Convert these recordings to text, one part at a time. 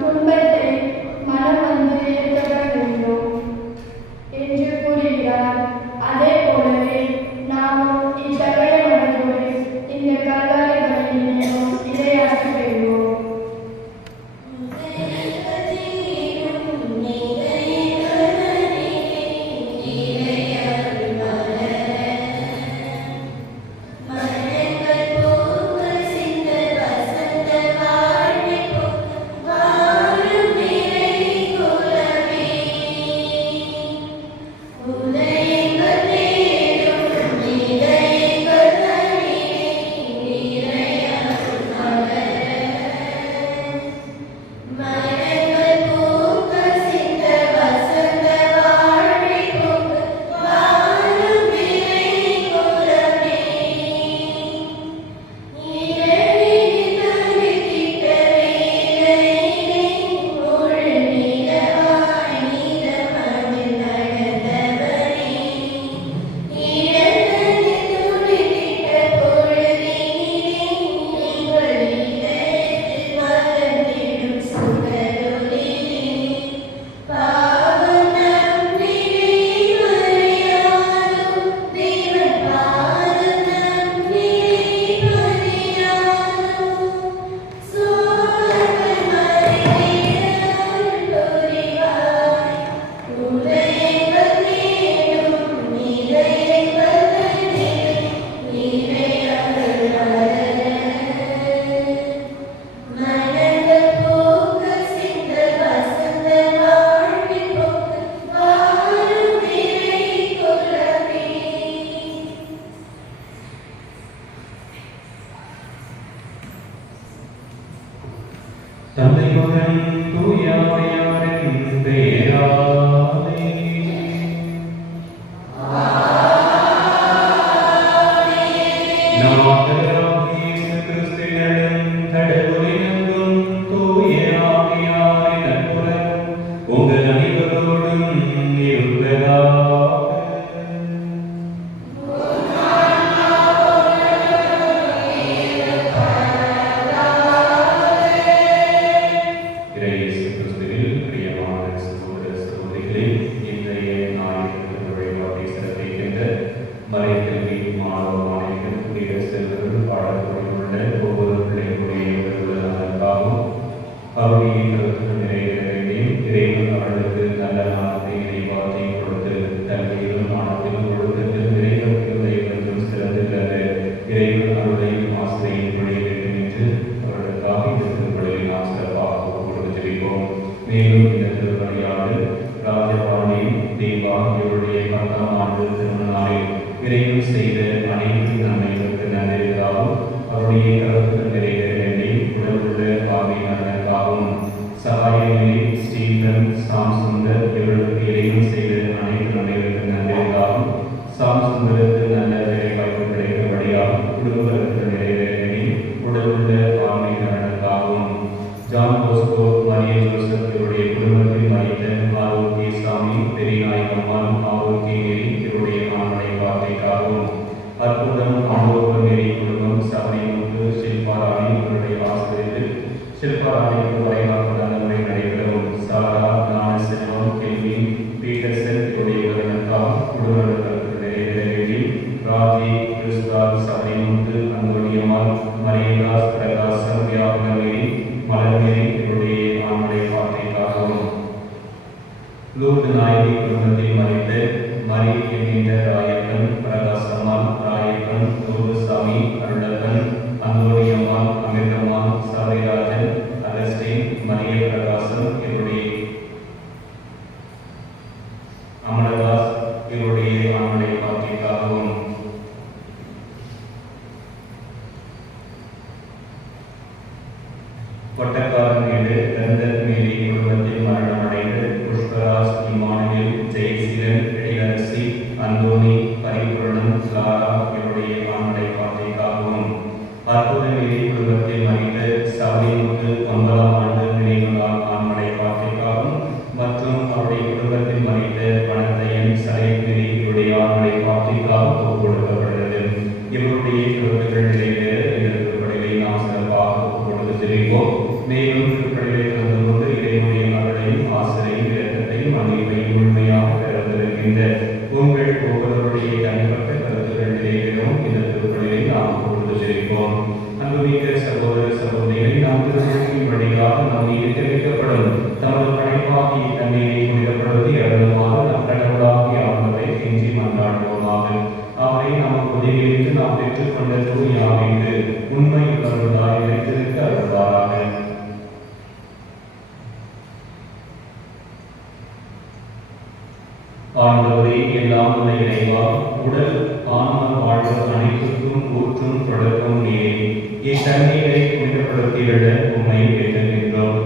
துன்பத்தை மனம் வந்து ஏற்க வேண்டும் என்று கூறுகிறார். அதே போலவே நாமும் இத்தகைய மனதோடு இந்த கல்வாரி பலியிலும் இறையாற்ற பெறுவோம். தந்தை மகன் தூய ஆவியாரின் பெயராலே நம் ஆண்டவராகிய இயேசு கிறிஸ்துவின் கடவுளினதும் தூய ஆவியாரின் நட்புறவும் உங்கள் அனைவரோடும் இருப்பதாக. மேலும் இந்த திருப்பணியாளர் ராஜபாணி தேவா இவருடைய 10ஆம் ஆண்டு திருமண நாளில் விரைவு செய்த அனைத்து நன்மைகளுக்கு நன்றிக்காகவும் அவருடைய கருத்துக்கள் நிறைவேற வேண்டி உடல் உள்ள ஆவியின் நலனுக்காகவும் சகாயநிலை ஸ்டீபன் சாம் சுந்தர் இவர்களுக்கு இறைவு செய்த அனைத்து நன்மைகளுக்கு நன்றிக்காகவும் சாம் சுந்தருக்கு நல்ல வேலை வாய்ப்பு கிடைக்கபடியாகவும் குடும்ப கருத்துக்கள் நிறைவேற வேண்டி உடல் உள்ள ஆவியின் நலனுக்காகவும் ஜான் போஸ்கோ மரிய ஜோசப் இவருடைய குடும்பத்தில் மறித்த ஆரோக்கிய சாமி பெரியநாயகம்மாள் ஆரோக்கிய நெறி இவருடைய ஆண்மனை வார்த்தைக்காகவும் அற்புதம் ஆண்டோர் நெறி குடும்பம் சபைமுத்து ஷில்பாராணி இவருடைய ஆசிரியர்கள் ஷில்பாராணிக்கு வரைவாக்கு நன்மை நடைபெறவும் சாரா ஞான செல்வம் கெல்வி பீட்டர்சன் இவருடைய உறவினருக்காக குடும்ப கருத்து நிறைவேற வேண்டி ராஜி கிறிஸ்தால் சபைமுத்து அந்தோனியம்மாள் மரியதாஸ் பிரகாசம் வியாபனவேரி மலர்மேரி இவருடைய ஆண்மனை வார்த்தைக்காகவும் லூர்து நாயகி குடும்பத்தில் மறைத்த மரி என்கின்ற ராயப்பன் பிரகாசம்மாள் ராயப்பன் லூர்துசாமி அருளப்பன் அந்தோனியம்மாள் அமிர்தம்மாள் சபைராஜன் அகஸ்டின் மரிய பிரகாசம் இவருடைய அமரதாஸ் இவருடைய ஆண்மனை வார்த்தைக்காகவும் கொட்டக்காரன் வீடு ரந்தன் மேரி குடும்பத்தில் மரணம் அடைந்து Pushparaj Emmanuel Jeyaseelan Ezhilarasi Anthony Paripooranam Laura இவருடைய ஆண்மனை வார்த்தைக்காகவும் அற்புத மேரி குடும்பத்தில் மறித்த சபைமுத்து 9ஆம் ஆண்டு நினைவு நாள் ஆண்மனை வார்த்தைக்காகவும் மற்றும் அவருடைய குடும்பத்தில் மறித்த பணத்தையன் சலை மேரி இவருடைய ஆண்மனை வார்த்தைக்காகவும் ஒப்புக் கொடுக்கப்படுகிறது. இவருடைய கருத்துக்கள் நிறைவேற இந்த திருப்பணிகளை நாம் சிறப்பாக ஒப்புக் கொடுத்து தெரிவிப்போம். மேலும் திருப்பணிகளை கலந்து கொண்டு அனுபவத்தின் வழியாக நம் மீது தெரிவிக்கப்படும் தமது படைப்பாகிய தண்ணீரை புனிதப்படுத்தி அருளுமாறு நம் கடவுளாகிய ஆண்டவரை கெஞ்சி மன்றாடுவோமாக. அவரை நமக்கு உதவியிட்டு நாம் பெற்றுக்கொண்ட தூய ஆவிக்கு உண்மையுள்ளவர்களாய் வைத்திருக்க அருள்வாராக. ஆண்டவரே, எல்லாம் உள்ள இறைவா, உடல் ஆன்ம வாழ்வு அனைத்துக்கும் ஊற்றும் தொடக்கம் நீரே. இத்தண்ணீரை புனிதப்படுத்திவிட உம்மை வேண்டுகின்றோம்.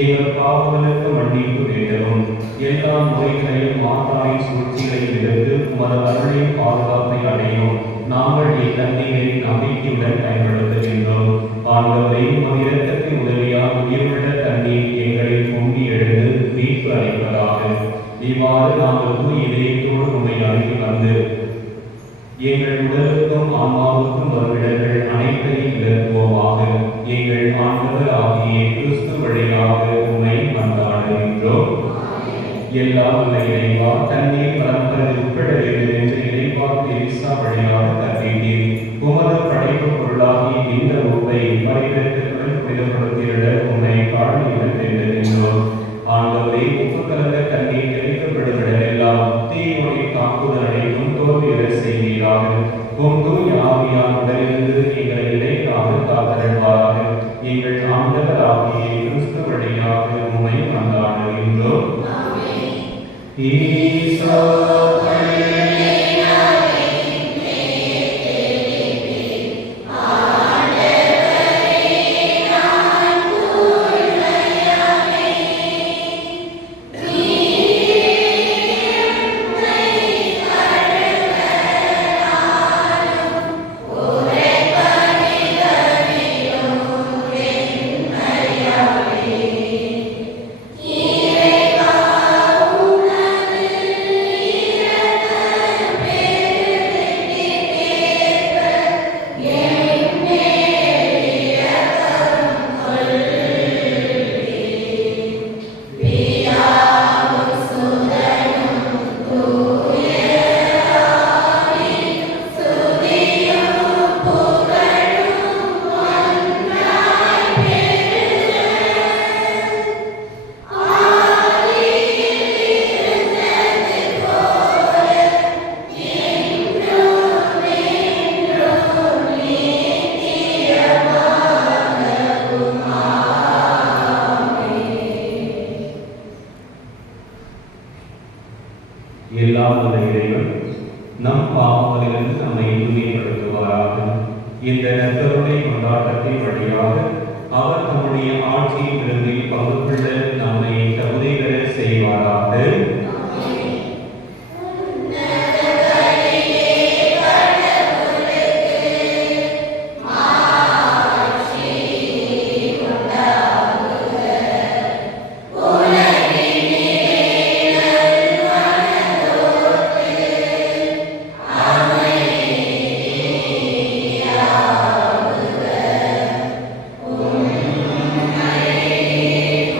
எங்கள் பாவங்களுக்கு மன்னிப்பு வேண்டவும், எல்லா நோய்களையும் மாதாவின் சூழ்ச்சிகளை எதிர்த்து உமது அருளின் பாதுகாப்பை அடையும் நாங்கள் இத்தண்ணீரை நம்பிக்கையுடன் பயன்படுத்துகின்றோம். ஆண்டவரை உமது இரக்கத்தின் உதவியால் உயிர்விட தண்ணீர் எங்களில் பொங்கி எழுந்து மீட்பு அளிப்பதாக. இவ்வாறு நாங்கள் தூய இதயத்தோடு உம்மை அணுகி வந்து எங்கள் உடலுக்கும் ஆன்மாவுக்கும் வரும் இடர்கள் அனைத்தையும் விளக்குவோமாக. எங்கள் ஆண்டவர் ஆகிய கிறிஸ்து வழியாக உம்மை மன்றாடுகின்றோம். எல்லா உள்ள இறைவா, தண்ணீர் கலப்பது உட்பட வேண்டும் என்று இறைவாக்கு எலிசா வழியாக கற்பித்தீர். உமது படைப்பு பொருளாகிய இந்த உப்பை மறைவிடத்துடன் புனிதப்படுத்திட உம்மை காணொலியுடன் வேண்டுகின்றோம். ஆண்டவரை, உப்பு கலந்த தண்ணீர் தெளிக்கப்படும் இடமெல்லாம் தீயோனை தாக்குதல் அனைத்தும் தோல்வியுற செய்வீராக. தூய ஆவியார் உடலிருந்து எங்களை இடைக்காது காத்தருள்வாராக. எங்கள் ஆண்டவர் ஆகிய கிறிஸ்து வழியாக உம்மை மன்றாடுகின்றோம். எல்லாம் உள்ள இறைவன் நம் பாவங்களிலிருந்து நம்மை தூய்மைப்படுத்துவாராக. இந்த நற்கருணை கொண்டாட்டத்தின் வழியாக அவர் தம்முடைய ஆட்சியின் விருந்தில் பங்கு கொள்ள நம்மை தகுதி பெற செய்வாராக.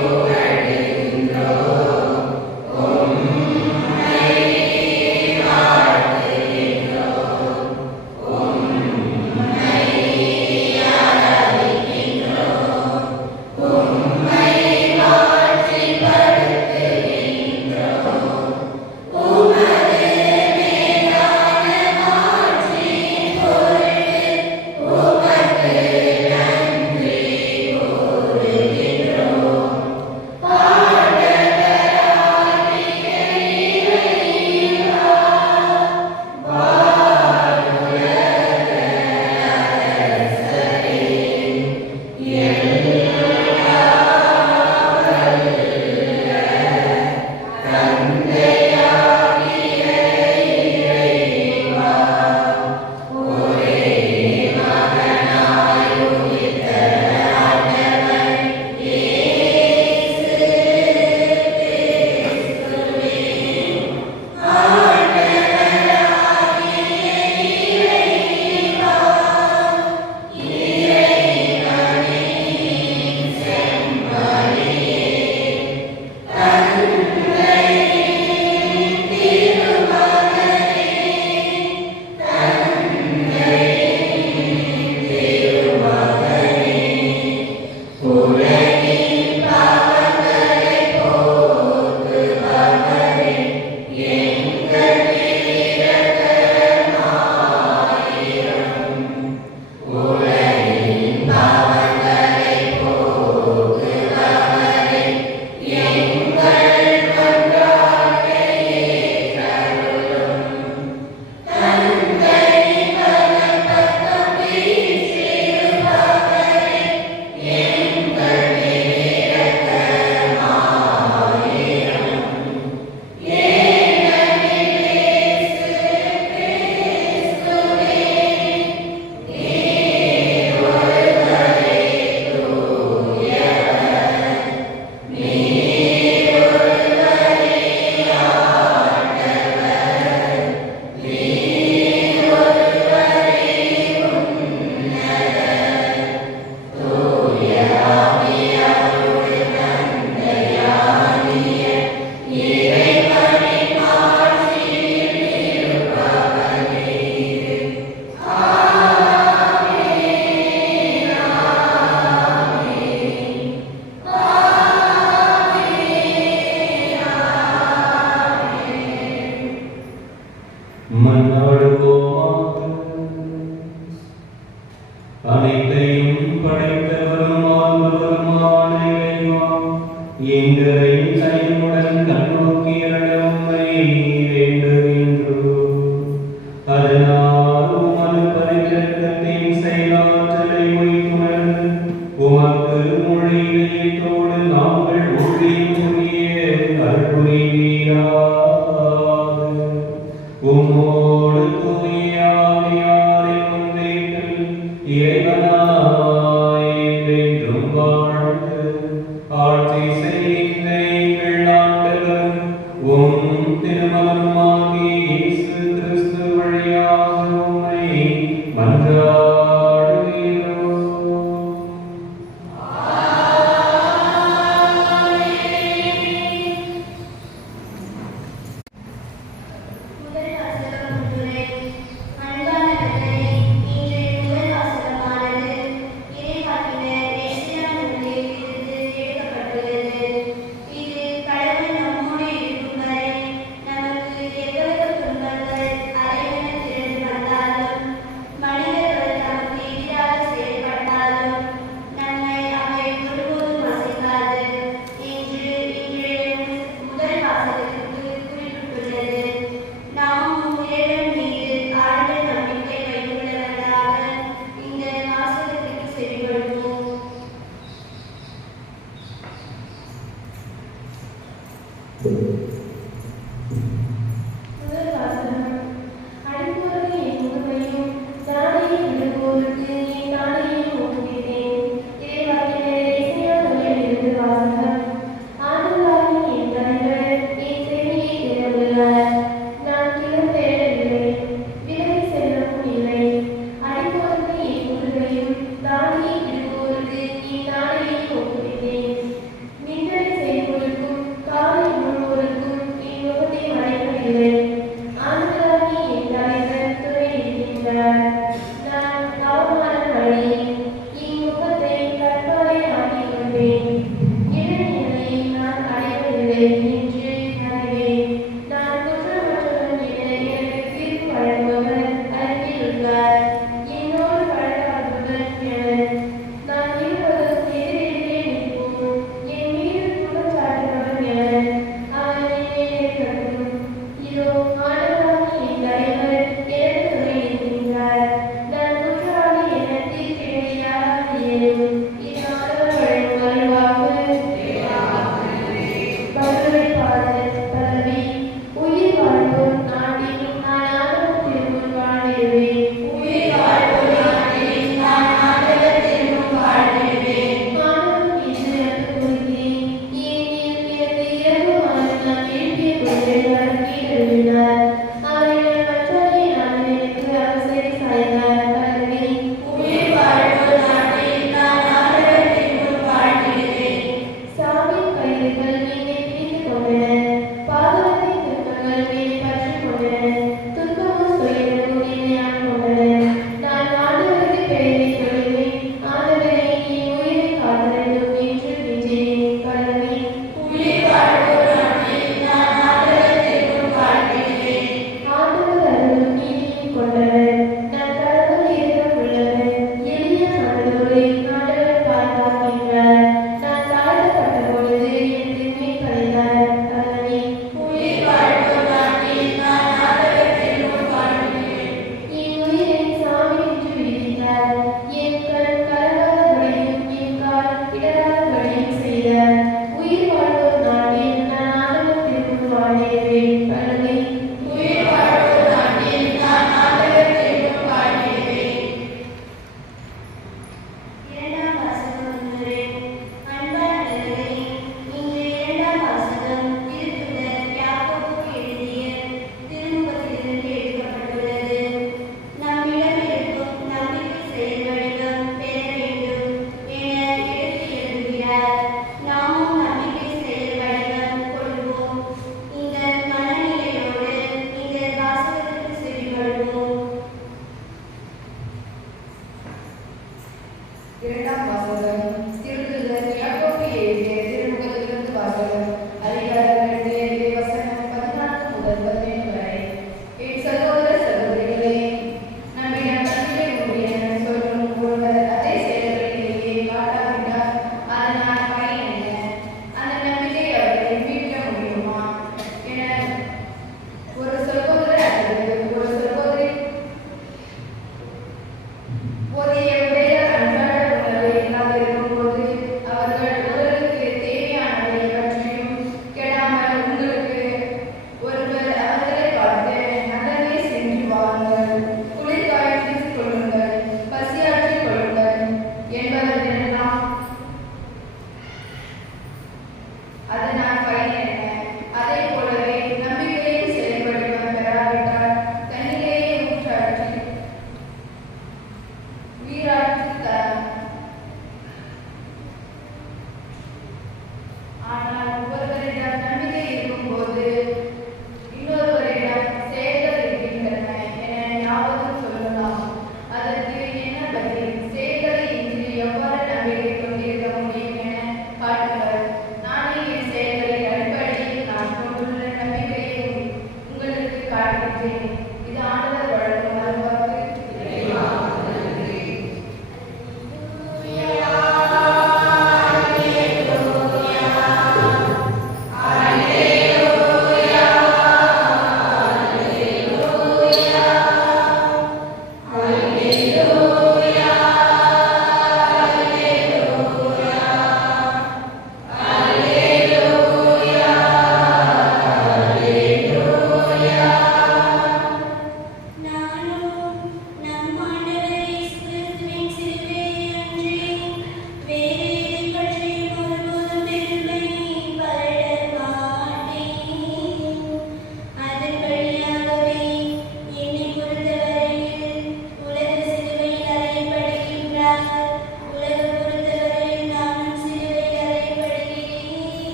Oh அனைத்தையும் படைத்தவரும் ஆண்டவருமான இறைவா, எங்களை கையுடன் கண்ணோக்கியருள உம்மை வேண்டுகின்றோம். அதனால் உமது பரிகிரகத்தின் செயலாற்றலை உய்த்துணர்ந்து உமக்கு முழு இதயத்தோடு நாங்கள் ஊழியம் புரிய அருள் புரிவீராக. உம்மோடு தூய ஆவியாரின் ஒன்றிப்பில் இறைவனாய் என்றென்றும் வாழ்ந்து ஆட்சி செய்கின்ற எங்கள் ஆண்டவரும் உம் திருமகனுமாகிய இயேசு கிறிஸ்து வழியாக உம்மை மன்றாடுகிறோம். செய்வோருக்கும் காலை முழுவோருக்கும்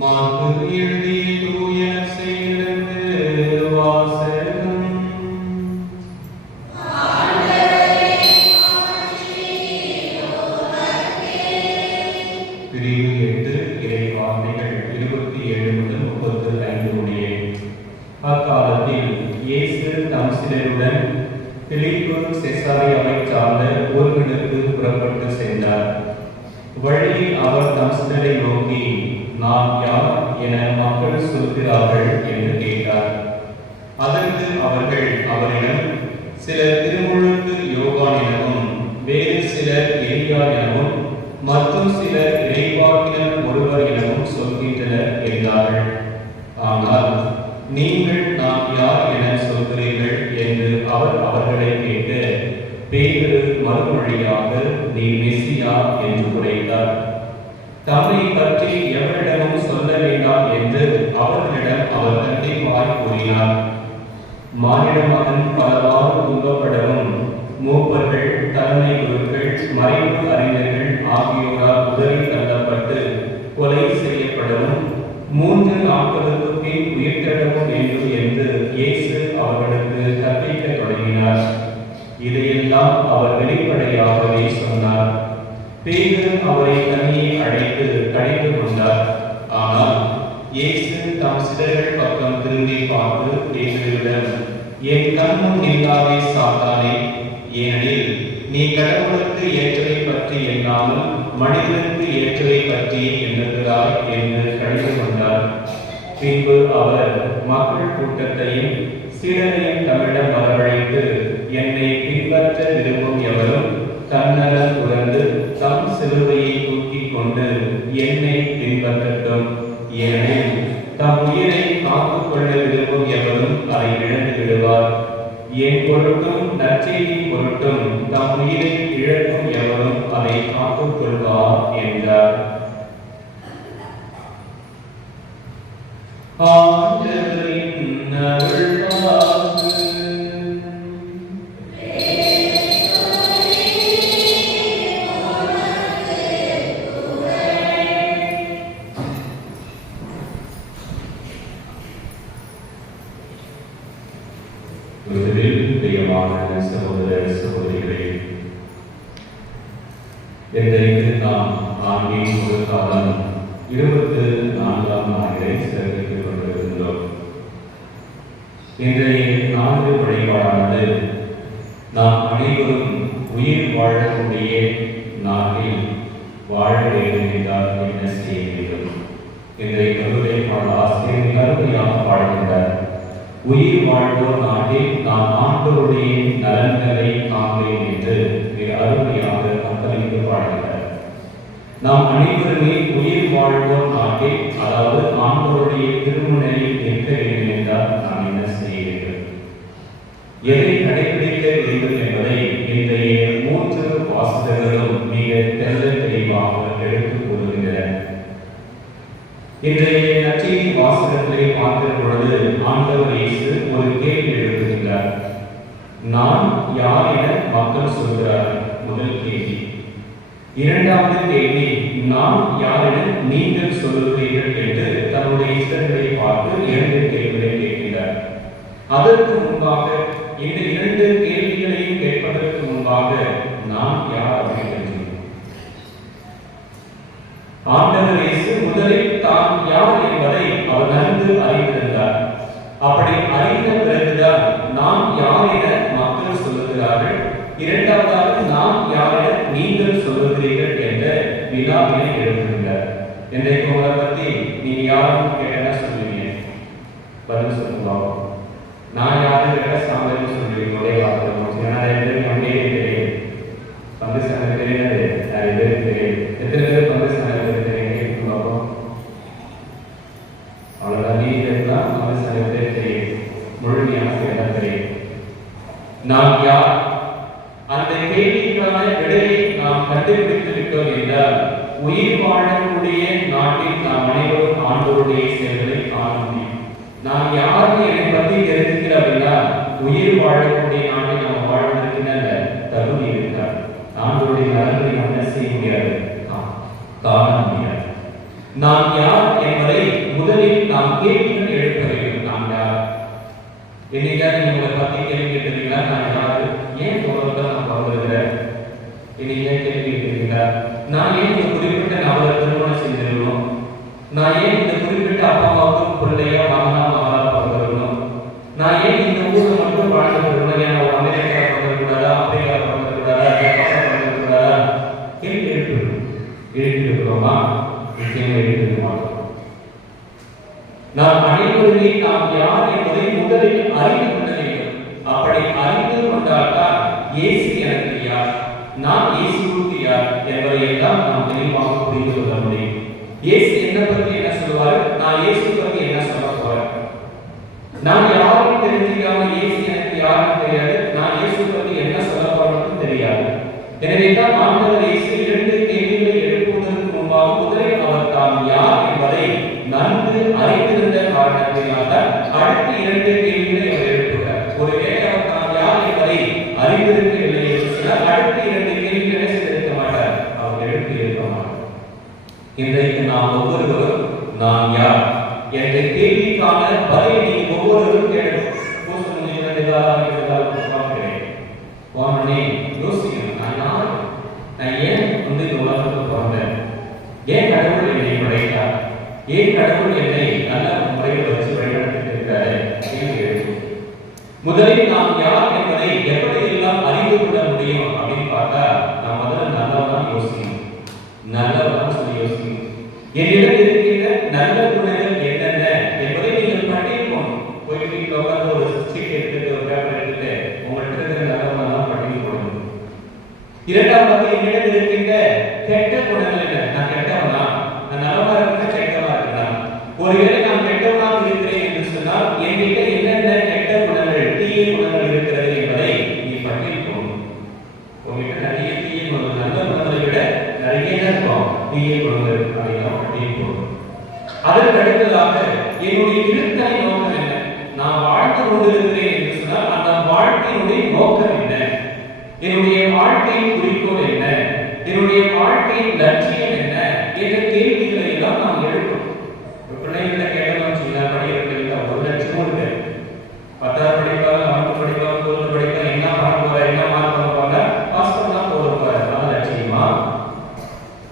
மார்க்கு எழுதிய தூய நற்செய்தியிலிருந்து வாசகம். பிரிவு 8 இறைவார்த்தைகள் 27 முதல் 35 முடிய. அக்காலத்தில் இயேசு தம் சீடருடன் பிலிப்பு செசாரியாவைச் சார்ந்த ஊர்களுக்கு புறப்பட்டு சென்றார். வழியில் அவர் தம் சீடரை நோக்கி, நான் யார் என மக்கள் சொல்கிறார்கள் என்று கேட்டார். அதற்கு அவர்கள் அவரிடம், சிலர் திருமுழுக்கு யோவான் எனவும், வேறு சிலர் எலியா எனவும், மற்றும் சிலர் இறைவாக்கினர் ஒருவர் எனவும் சொல்கின்றனர் என்றார்கள். ஆனால் நீங்கள் நான் யார் என சொல்கிறீர்கள் என்று அவர் அவர்களை கேட்டு, பேதுரு மறுமொழியாக, நீ மெசியா என்று உரைத்தார். தம்மை பற்றி எவரிடமும் சொல்ல வேண்டாம் என்று அவர்களிடம் அவர் கண்டிப்பாய் கூறினார். மானிட மகன் பலவாறு துன்பப்படவும், மூப்பர்கள், தலைமை குருக்கள், மறைவு அறிஞர்கள் ஆகியோரால் உதறி தள்ளப்பட்டு கொலை செய்யப்படவும், 3 நாட்களுக்கு பின் உயிர்த்தெழவும் வேண்டும் என்று இயேசு அவர்களுக்கு கற்பிக்க தொடங்கினார். இதையெல்லாம் அவர் வெளிப்படையாகவே சொன்னார். பேதுரு அவரை தனியே அழைத்து கடிந்து கொண்டார். ஆனால் இயேசு தம் சீடர்கள் பக்கம் திரும்பி பார்த்து பேதுருவிடம், என் கண்முன் நில்லாதே சாத்தானே, ஏனெனில் நீ கடவுளுக்கு ஏற்றதை பற்றி எண்ணாமல் மனிதனுக்கு ஏற்றதை பற்றி எண்ணுகிறாய் என்று கடிந்து கொண்டார். பின்பு அவர் மக்கள் கூட்டத்தையும் சீடரையும் தம்மிடம் வரவழைத்து, என்னை பின்பற்ற விரும்பும் எவரும் தன்னலம் துறந்து தம் சிலுவையை தூக்கிக் கொண்டு என்னை பின்பற்றட்டும். ஏனெனில் தம் உயிரை காத்துக் கொள்ள விரும்பும் எவரும் அதை இழந்து விடுவார். என் பொருட்டும் நற்செய்தி பொருட்டும் தம் உயிரை இழக்கும் எவரும் அதை காத்துக் கொள்வார் என்றார். ஆண்டவரின் அருள்வாக்கு. சகோதர சகோதரிகளே, இன்றைக்கு நாம் ஆண்டின் ஒரு காலம் 24ஆம் ஆண்டை சிறப்பித்துக் கொண்டிருக்கின்றோம். இன்றைய நான்கு வழிபாடானது நாம் அனைவரும் உயிர் வாழக்கூடிய நாட்டில் வாழ வேண்டும் என்றால் என்ன செய்ய வேண்டும்? இன்றைய கருத்தை பாடலாசிரியர் மிக அருமையாக பாடுகின்றார். உயிர் வாழ்வோர் நாட்டில் நாம் ஆண்டவருடைய நலன்களை காண்பேன் என்று மிக அருமையாக அர்ப்பணித்து பாடுகிறார். நாம் அனைவருமே உயிர் வாழ்வோர் நாட்டில், அதாவது ஆண்டவருடைய திருமுனையில் நிற்க வேண்டும் என்றால் நாம் என்ன செய்ய வேண்டும்? எதை கடைபிடிக்க வேண்டும் என்பதை இன்றைய 3 வாசகங்களும் மிக தெல்ல தெளிவாக எடுத்துக் கூறுகின்றன. இன்றைய நற்செய்தி வாசகங்களை பார்க்கிற பொழுது ஆண்டவர் இயேசு ஒரு கேள்வி எழுப்புகின்றார். நான் யார் என மக்கள் சொல்கிறார்கள்? முதல் கேள்வி. இரண்டாவது கேள்வி, நான் யார் என நீங்கள் சொல்லுகிறீர்கள் என்று தன்னுடைய சீடர்களை பார்த்து 2 கேள்விகளை கேட்கிறார். அதற்கு முன்பாக இந்த 2 கேள்விகளையும் கேட்பதற்கு முன்பாக நான் யார் அப்படின்னு ஆண்டவர் இயேசு முதலில் தான் யார் என்பதை அவர் நன்கு அறிந்திருந்தார். அப்படி அறிந்த பிறகுதான் நான் யார் என மக்கள் சொல்லுகிறார்கள், இரண்டாவதாக நான் யார் என நீங்கள் சொல்லுகிறீர்கள் என்ற வினாவினை எழுப்புகின்றார். இன்றைக்கு உங்களை பத்தி நீங்க யாரும் கேட்டா சொல்லுவீங்க? பதில் சொல்லுங்க. நான் யாரும் கேட்ட சாம்பல் சொல்லுவீங்க. ஒரே வார்த்தை. அப்படியே தெரியும். பங்கு சங்கம் தெரியாது, நிறைய பேர் தெரியும். எத்தனை பேர் பங்கு சங்கம் நாம் யார்? அந்த கேள்விக்கான விடையை நாம் கண்டுபிடித்திருக்கிறோம் என்றால் உயிர் வாழக்கூடிய நாட்டில் நாம் அனைவரும் ஆண்டவருடைய செயல்களை காண முடியும். நாம் யாருன்னு என்னை பற்றி தெரிஞ்சுக்கிறோம் அப்படின்னா உயிர் வாழக்கூடிய நாட்டில் நம்ம வாழ்வதற்கு தகுதி இருக்கிறார். ஆண்டவருடைய நலன்களை நம்ம செய்ய முடியாது, காண முடியாது. நாம் யார் என்பதை கேள்விகள் எழுப்ப வேண்டும். நான் யார்? என்னைக்காவது நீங்க உங்களை பத்தி கேள்வி கேட்டீங்களா? நான் யாரு? ஏன் உலகத்துல நான் பிறந்திருக்கிறேன்? என்னைக்கா கேள்வி கேட்டீங்களா? நான் ஏன் இந்த குறிப்பிட்ட நபரை திருமணம் செஞ்சிருக்கணும்? நான் ஏன் இந்த குறிப்பிட்ட அப்பா அம்மாவுக்கு பிள்ளையா மகனா மகளா பிறந்திருக்கணும்? நான் ஏன் இந்த ஊர்ல மட்டும் வாழ்ந்துருக்கணும்? ஏன் ஒரு அமெரிக்கா பிறந்திருக்கூடாதா, ஆப்பிரிக்கா பிறந்திருக்கூடாதா, ஜப்பான் பிறந்திருக்கூடாதா? கேள்வி எழுப்பியிருக்கிறோமா? நிச்சயமா எழுப்பியிருக்க மாட்டோம். நாம் அனைவருமே நாம் யார் என்பதை முதலில் அறிந்து கொள்ள வேண்டும். அப்படி அறிந்து கொண்டால்தான் இயேசு எனக்கு யார், நான் இயேசுவுக்கு யார் என்பதை எல்லாம் நாம் தெளிவாக புரிந்து கொள்ள முடியும். இயேசு என்ன பற்றி என்ன சொல்வார், நான் இயேசு பற்றி என்ன சொல்ல போறேன். நான் யாரும் தெரிஞ்சுக்காம இயேசு எனக்கு யாருன்னு தெரியாது, நான் இயேசு பற்றி என்ன சொல்ல போறேன்னு தெரியாது. எனவே தான் ஆண்டவர் இயேசு 2 கேள்விகளை எழுப்புவதற்கு முன்பாக முதலில் அவர் தாம் யார் என்பதை நன்கு அறிந்திருந்த காரணத்தினால்தான் அடுத்த 2 கேள்விகளை அவர் எழுப்புகிறார். ஒருவேளை அவர் தாம் யார் என்பதை அறிந்திருக்கவில்லை என்று சொன்னால் அடுத்த 2 கேள்விகளை செய்திருக்க மாட்டார், அவர் எழுப்பி இருக்க மாட்டார். இன்றைக்கு நாம் ஒவ்வொருவரும் நான் யார் என்ற கேள்விக்கான பதிலை நீங்கள் ஒவ்வொருவரும் கேட்கணும். யோசிக்கணும், நான் யார், நான் ஏன் இந்த உலகத்துக்கு பிறந்தேன், ஏன் கடவுள் என்னை படைத்தார், ஏன் கடவுள் என்னை நல்ல முறையில் வச்சு வழிநடத்திட்டு இருக்காரு. முதலில் நாம் யார் என்பதை எப்படி எல்லாம் அறிந்து கொள்ள முடியும் அப்படின்னு பார்த்தா நாம் முதல்ல நல்லவதான் யோசிக்கணும். நல்லவதான் சொல்லி யோசிக்கணும். என்னிடம் இருக்கின்ற நல்ல குணங்கள் என்னென்ன என்பதை நீங்கள் பட்டியல் போடணும். போயிட்டு உட்கார்ந்து ஒரு சீட் எடுத்துட்டு ஒரு பேப்பர் எடுத்துட்டு உங்கள்கிட்ட இருக்கிற நல்லவெல்லாம் பட்டியல் போடணும். இரண்டாவது, என்னிடம் இருக்கின்ற கெட்ட குணங்கள் என்ன, நான் கெட்டவனா, நான் நல்லவா இருக்கிற கெட்டவா இருக்கிறேன். ஒருவேளை நான் கெட்டவனாக இருக்கிறேன் என்று சொன்னால் என்கிட்ட என்னென்ன கெட்ட குணங்கள், தீய குணங்கள் இருக்கிறது என்பதை நீ பட்டியல் போடணும். உங்ககிட்ட நிறைய தீய குணங்கள், நல்ல குணங்களை விட நிறைய இருக்கும் தீய குணங்கள் அதையெல்லாம் பட்டியல் போடணும். அதற்கு அடுத்ததாக என்னுடைய இருத்தலை நோக்கம் என்ன, நான் வாழ்ந்து கொண்டிருக்கிறேன் என்று சொன்னால் அந்த வாழ்க்கையினுடைய நோக்கம் என்ன, என்னுடைய வாழ்க்கையின் குறிக்கோள் என்ன, என்னுடைய வாழ்க்கையின் லட்சியம் என்ன என்ற கேள்விகளை எல்லாம் நாம் எழுப்பணும். பிள்ளைகளை கேட்டோம்னு சொன்னா படிக்கிறதுல ஒரு லட்சமும் இருக்கு. 10வது படிப்பாங்க, 11வது படிப்பாங்க, 12வது படிப்பாங்க, என்ன பண்ண போற, என்ன மார்க் பண்ண போற, பாஸ் பண்ணா போற அதான் லட்சியமா?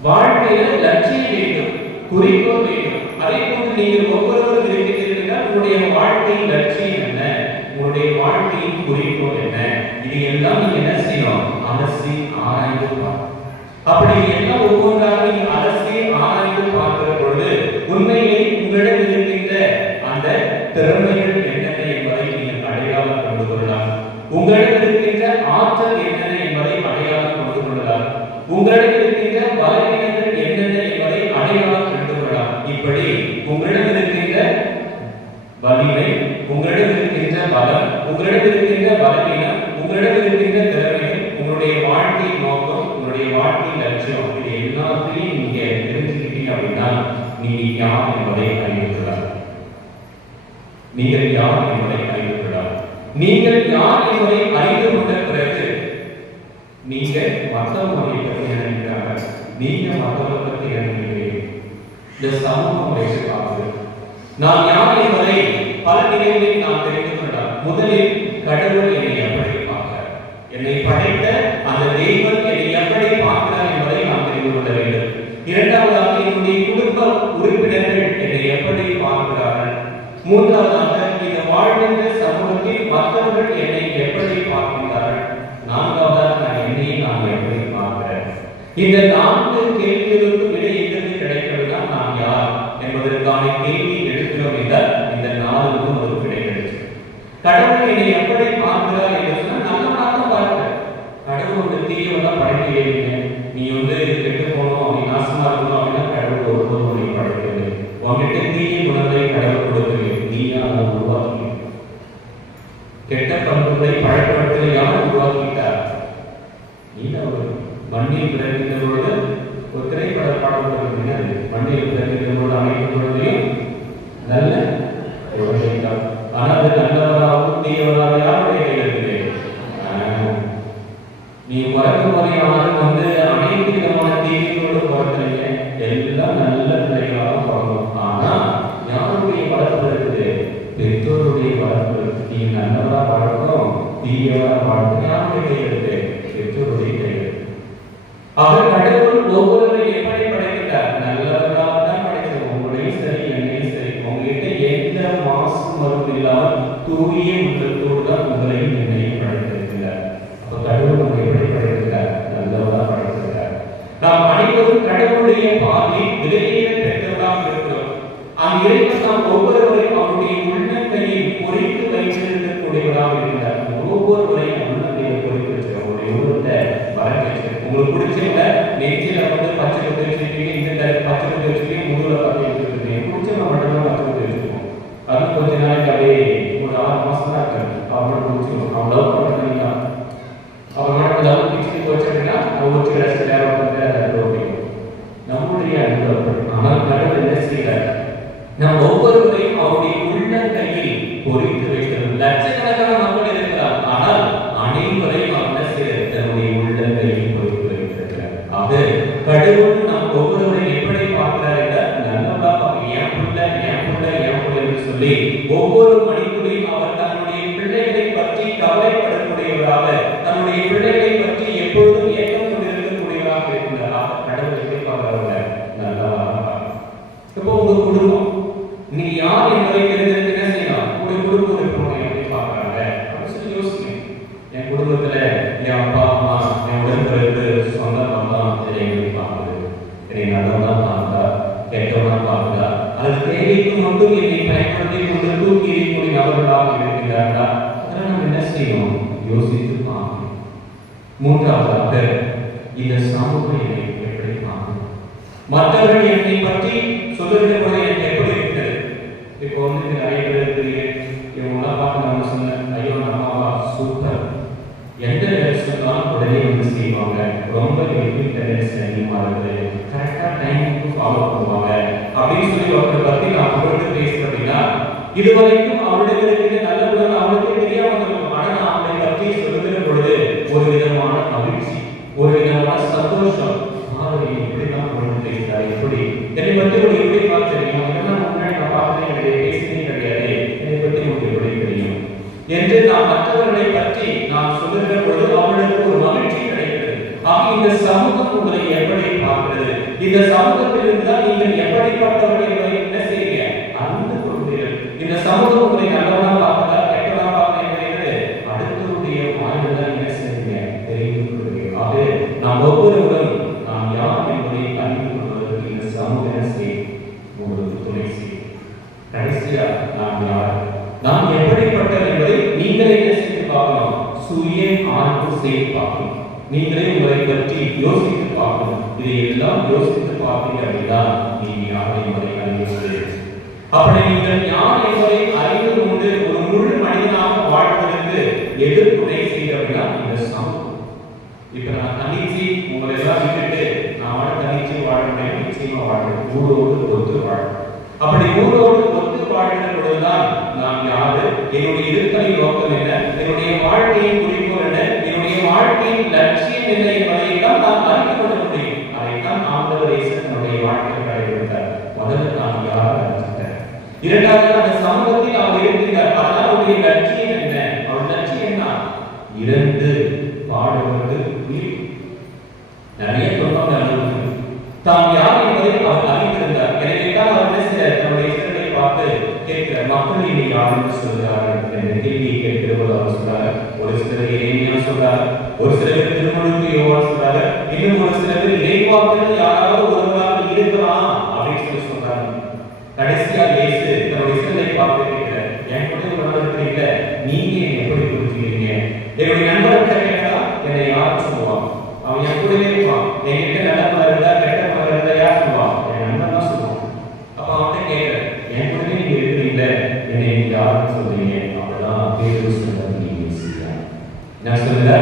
வாழ்க்கையில லட்சியம் வேண்டும், குறிக்கோள் வேண்டும். அதே போன்று நீங்கள் ஒவ்வொருவரும் இருக்கிறீர்கள், உங்களுடைய வாழ்க்கையின் லட்சியம் என்ன, உங்களுடைய வாழ்க்கையின் குறிக்கோள் என்ன, இது எல்லாம் நீங்க என்ன செய்யணும், அலசி ஆராய்ந்து பார்க்கணும். அப்படி எல்லாம் ஒவ்வொன்றாக நீங்கள் அலசி ஆராய்ந்து பார்க்கிற பொழுது உண்மையிலே உங்களிடம் இருக்கின்ற அந்த திறமைகள் என்னென்ன என்பதை நீங்கள் அடையாளம் கொண்டு கொள்ளலாம். உங்களிடம் இருக்கின்ற ஆற்றல் என்னென்ன என்பதை அடையாளம் கொண்டு கொள்ளலாம். உங்களிடம் இருக்கின்ற பலவீனங்கள் என்னென்ன என்பதை அடையாளம் கண்டு கொள்ளலாம். இப்படி உங்களிடம் இருக்கின்ற வலிமை, உங்களிடம் இருக்கின்ற பலம், உங்களிடம் இருக்கின்ற பலவீனம், உங்களிடம் இருக்கின்ற திறமைகள், உங்களுடைய வாழ்க்கை நோக்கம், உங்களுடைய வாழ்க்கை லட்சியம், இது எல்லாத்தையும் நீங்க தெரிஞ்சுக்கிட்டீங்க அப்படின்னா நீங்க யார் என்பதை அறிவிக்கலாம். நீங்கள் யார் என்பதை அறிவிக்கலாம். நீங்கள் யார் என்பதை அறிந்து கொண்ட பிறகு நீங்க மற்றவர்களை பற்றி நினைக்கிறாங்க, நீங்க மற்றவர்களை பற்றி நினைக்கிறீர்கள். இந்த சமூகம் வைத்து நான் யார் என்பதை பல நிலைகளில் நான் தெரிந்து கொண்டால் முதலில் கடவுள் என்னை எப்படி பார்க்கிறார், என்னை படைத்த அந்த தெய்வம் என்னை எப்படி பார்க்கிறார் என்பதை நான் தெரிந்து கொள்ள வேண்டும். இரண்டாவதாக என்னுடைய குடும்ப உறுப்பினர்கள் என்னை எப்படி பார்க்கிறார்கள். மூன்றாவதாக இந்த வாழ்கின்ற சமூகத்தில் மற்றவர்கள் என்னை எப்படி பார்க்கிறார்கள். நான்காவதாக நான் என்னையே நான் எப்படி பார்க்கிறேன். இந்த 4 கேள்விகளுக்கு விடை எங்கிருந்து கிடைக்கிறதுதான் நான் யார் என்பதற்கான கேள்வி எடுக்கிறோம் என்றால் இந்த 4க்கும் ஒரு விடை கிடைக்கும். கடவுள் என்னை எப்படி பார்க்கிறார் என்று சொன்னால் நல்லவனாக பார்க்கிறார். கடவுள் ஒரு தீயவெல்லாம் படைக்கவே இல்லை. நீ கெட்டு போகணும், நீ நாசமா இருக்கணும் அப்படின்னா கடவுள் ஒருபோதும் உன்னை படைக்கிறது. உன்கிட்ட தீய குணங்களை கடவுள் கொடுக்கவே நீயா அதை உருவாக்கி கெட்ட பண்புகளை பழக்கவழக்கங்களை யார் உருவாக்கிட்டார்? நீதான் ஒரு மண்ணில் பிறக்கின்ற பொழுது ஒரு திரைப்பட பாடல்கள் மண்ணில் பிறக்கின்ற பொழுது அமைக்கும் பொழுதையும் நல்ல குழந்தைகள். ஆனால் அது நல்லவராகவும் தீயவராக யாருடைய கையில் இருக்குது? நீ பிறக்கும் போதே யாரும் அனைத்து விதமான தீவிகளோடு பிறக்கிறீங்க, எல்லாம் நல்ல பிள்ளைகளாக பிறக்கும். ஆனா யாருடைய வளர்ப்பு உறுதியான வாழ்க்கை யாருடைய கையிலிருக்கு? பெற்றோருடைய கையில். அவர் கடவுள் ஒவ்வொருவரையும் எப்படி படைக்கிறார்? நல்லவர்களாக தான் படைக்கிறார். உங்களையும் சரி என்னையும் சரி உங்ககிட்ட எந்த மாசு மருந்து இல்லாமல் தூய உள்ளத்தோடு தான் உங்களையும் என்னையும் படைத்திருக்கிறார். அப்ப கடவுள் உங்களை எப்படி படைக்கிறார்? நல்லவராக படைக்கிறார். நாம் அனைவரும் கடவுளுடைய பாதை விலையேற பெற்றவராக இருக்கிறோம். அந்த இறைவன் நாம் ஒவ்வொருவரையும் அவருடைய உள்ளங்கையில் பொறித்து வைத்திருக்கக்கூடியவராக இருக்கிறார். ஒவ்வொருவரையும் உள்ளங்கையில் பொறித்து வச்சிருக்கோம். உங்களுடைய உள்ளத்தை வளர்ச்சி வச்சிருக்கோம். உங்களுக்கு பிடிச்சவங்க நெஞ்சில பச்சை குத்தி வச்சிருக்கீங்க, இந்த பச்சை குத்தி வச்சிருக்கீங்க, முதுகுல பச்சை குத்தி வச்சிருக்கீங்க. பிடிச்சவங்க மட்டும்தான் பச்சை குத்தி வச்சிருக்கோம். அது கொஞ்ச நாளைக்கு அப்படியே ஒரு 6 மாசம் தான் இருக்காது. அவங்களோட பிடிச்சிருக்கோம். அவங்க லவ் பண்ணுறீங்களா? அவங்களோட லவ் பிடிச்சி வச்சிருக்கீங்கன்னா அவங்க வச்சு ரசிச்சு நேரம் நம்முடைய அனுபவம். ஆனால் கடவுள் என்ன செய்கிறார்? நாம் ஒவ்வொருவரையும் அவருடைய உள்ளங்கையில் பொறித்து வைக்கிறது. லட்சக்கணக்கான மக்கள் இருக்கிறார், ஆனால் அனைவரையும் அவர் என்ன செய்கிறார்? தன்னுடைய உள்ளங்கையில் பொறித்து வைத்திருக்கிறார். ஆக கடவுள் நாம் ஒவ்வொருவரையும் எப்படி பார்க்கிறார் என்றால் நல்லவா என் பிள்ளை என்று சொல்லி ஒவ்வொரு மனிதனையும் அவர் தன்னுடைய பிள்ளைகளை பற்றி கவலைப்படக்கூடியவராக, தன்னுடைய பிள்ளைகளை பற்றி எப்பொழுதும் ஏக்கம் கொண்டிருக்கக்கூடியவராக இருக்கிறார். கடவுள் எப்படி பார்க்கிறாங்க? நல்லவா. இப்போ உங்க குடும்பம் நீ யார் என்பதை தெரிஞ்சதுக்கு என்ன செய்யலாம்? உங்களுடைய குடும்ப உறுப்பினர்களை எப்படி பார்க்கறாங்க அப்படின்னு சொல்லி யோசிக்கணும். என் குடும்பத்துல என் அப்பா அம்மா என் உடன்பிறப்பு சொந்த பந்தம் இதை எப்படி பார்க்குது? என்னை நல்லவனா பார்க்குதா கெட்டவனா பார்க்குதா? அது தேவைக்கு மட்டும் என்னை பயன்படுத்தி கொண்டு தூக்கி எறியக்கூடிய நபர்களாக இருக்கிறார்களா? அதெல்லாம் நம்ம என்ன செய்யணும்? யோசித்து பார்க்கணும். மூன்றாவதாக இந்த சமூகம் என்னை எப்படி பார்க்கணும்? மற்றவர்கள் என்னை பற்றி சொல்லுகிற போது எனக்கு எப்படி இருக்கிறது? இப்போ வந்து நிறைய பேர் இருக்கிறீங்க, இவங்களாம் பார்த்து நம்ம சொன்னேன், ஐயோ அம்மாவா சூப்பர், எந்த வேலை சொன்னாலும் உடனே வந்து செய்வாங்க, ரொம்ப எக்ஸ்பீரியன்ஸ் அதிகமாக இருக்குது, கரெக்டாக டைமுக்கு ஃபாலோ பண்ணுவாங்க அப்படின்னு சொல்லி ஒருத்தரை பற்றி நான் அவங்கள்ட்ட பேசுகிறேன் அப்படின்னா இதுவரைக்கும் அவருடைய இருக்கிற நல்ல குணம் அவங்களுக்கே தெரியாமல் இருக்கும். ஆனால் நான் அவங்களை பற்றி சொல்லுகிற பொழுது ஒரு விதமான மகிழ்ச்சி, ஒரு விதமான சந்தோஷம். இப்படிதான் பேசுறாரு, எப்படி என்னை பற்றி ஒரு எப்படி பார்த்து தெரியும், இதெல்லாம் முன்னாடி நான் பார்த்ததே கிடையாது, பேசினே கிடையாது, என்னை பற்றி உங்களுக்கு எப்படி தெரியும் என்று நாம் மற்றவர்களை பற்றி நாம் சொல்லுகிற பொழுது அவர்களுக்கு ஒரு மகிழ்ச்சி கிடைக்கிறது. ஆக இந்த சமூகம் உங்களை எப்படி பார்க்கிறது? இந்த சமூகத்திலிருந்து தான் நீங்கள் எப்படிப்பட்டவர்கள் என்பதை என்ன செய்யுங்க? அறிந்து கொள்வீர்கள். இந்த சமூகம் உங்களை நல்லவனா பார்க்கதா கெட்டவனா பார்க்க என்பது அடுத்தவருடைய வாயில தான் என்ன செய்யுங்க? தெரிந்து கொள்வீர்கள். ஆக நாம் ஒவ்வொருவரும் யார் என்பதை அறிந்து கொள்வதற்கு இந்த சமூக உங்களுக்கு துணை செய்யும். கடைசியா நாம் யார், நாம் எப்படிப்பட்டவர் என்பதை நீங்களே என்ன செய்து பார்க்கணும்? சுய ஆய்வு செய்து பார்க்கணும். நீங்களே உங்களை பற்றி யோசித்து பார்க்கணும். இதை எல்லாம் யோசித்து பார்த்தீங்க அப்படின்னா நீங்க யார் என்பதை அறிந்து அப்படி நீங்கள் யார் என்பதை அறிந்து கொண்டு ஒரு முழு மனிதனாக வாழ்வதற்கு எது துணை செய்ய அப்படின்னா இந்த சமூகம். இப்ப நான் தனிச்சு உங்களை எல்லாம் விட்டுட்டு நான் தனிச்சு வாழ்றேன், நிச்சயமா வாழ்றேன், ஊரோடு ஒத்து வாழ்றேன். அப்படி ஊரோடு ஒத்து வாழ்கிற பொழுதுதான் நான் யாரு, என்னுடைய இருக்கையின் நோக்கம் என்ன, என்னுடைய வாழ்க்கையின் குறிக்கோள் என்ன, என்னுடைய வாழ்க்கையின் லட்சியம் என்ன என்பதையெல்லாம் நான் அறிந்து கொள்ள முடியும். அதைத்தான் ஆண்டவர் இயேசு தன்னுடைய வாழ்க்கையை கடைபிடித்தார். முதல்ல நான் யார் அறிஞ்சிட்டார். இரண்டாவது அந்த சமூகத்தில் அவர் இருக்கிறார். அதனால் அவருடைய லட்சியம் என்ன? அவருடைய லட்சியம் என்ன? இறந்து பாடுபட்டு நிறைய துன்பங்கள் தாம் யார் என்பதை அவர் அறிந்திருந்தார். எனவே தான் அவர் என்ன செய்தார்? தன்னுடைய இசைகளை பார்த்து கேட்கிறார், மக்கள் இனி யார் என்று சொல்கிறார்கள் என்ற கேள்வியை கேட்கிற போது அவர் சொல்றார், ஒரு சிலர் இறைமையா சொல்றார், ஒரு சிலர் திருமணத்துக்கு யோவான் சொல்றாரு, இன்னும் ஒரு சிலர் இறைவாக்கில் யாராவது ஒருவராக இருக்கலாம் அப்படின்னு சொல்லி சொல்றாங்க. கடைசியா இயேசு தன்னுடைய இசைகளை பார்த்து கேட்கிறார், என் கூட இருக்கிறீங்க, நீங்க எப்படி புரிஞ்சுக்கிறீங்க? என்னுடைய நண்பர்கிட்ட கேட்டா என்னை யார் சொல்லுவாங்க? அவன் என் கூடவே இருப்பான். என்கிட்ட நல்ல மலர் இருந்தா கெட்ட மலர் இருந்தா யார் சொல்லுவான்? என் நண்பன் தான் சொல்லுவான். அப்ப அவன்கிட்ட கேட்கிறேன், என் கூடவே நீங்க இருக்கிறீங்களே, என்னை நீங்க யாருன்னு சொல்றீங்க? அப்பதான் பேதுரு சொன்னார், நீ மெசியா. நான் சொல்ல,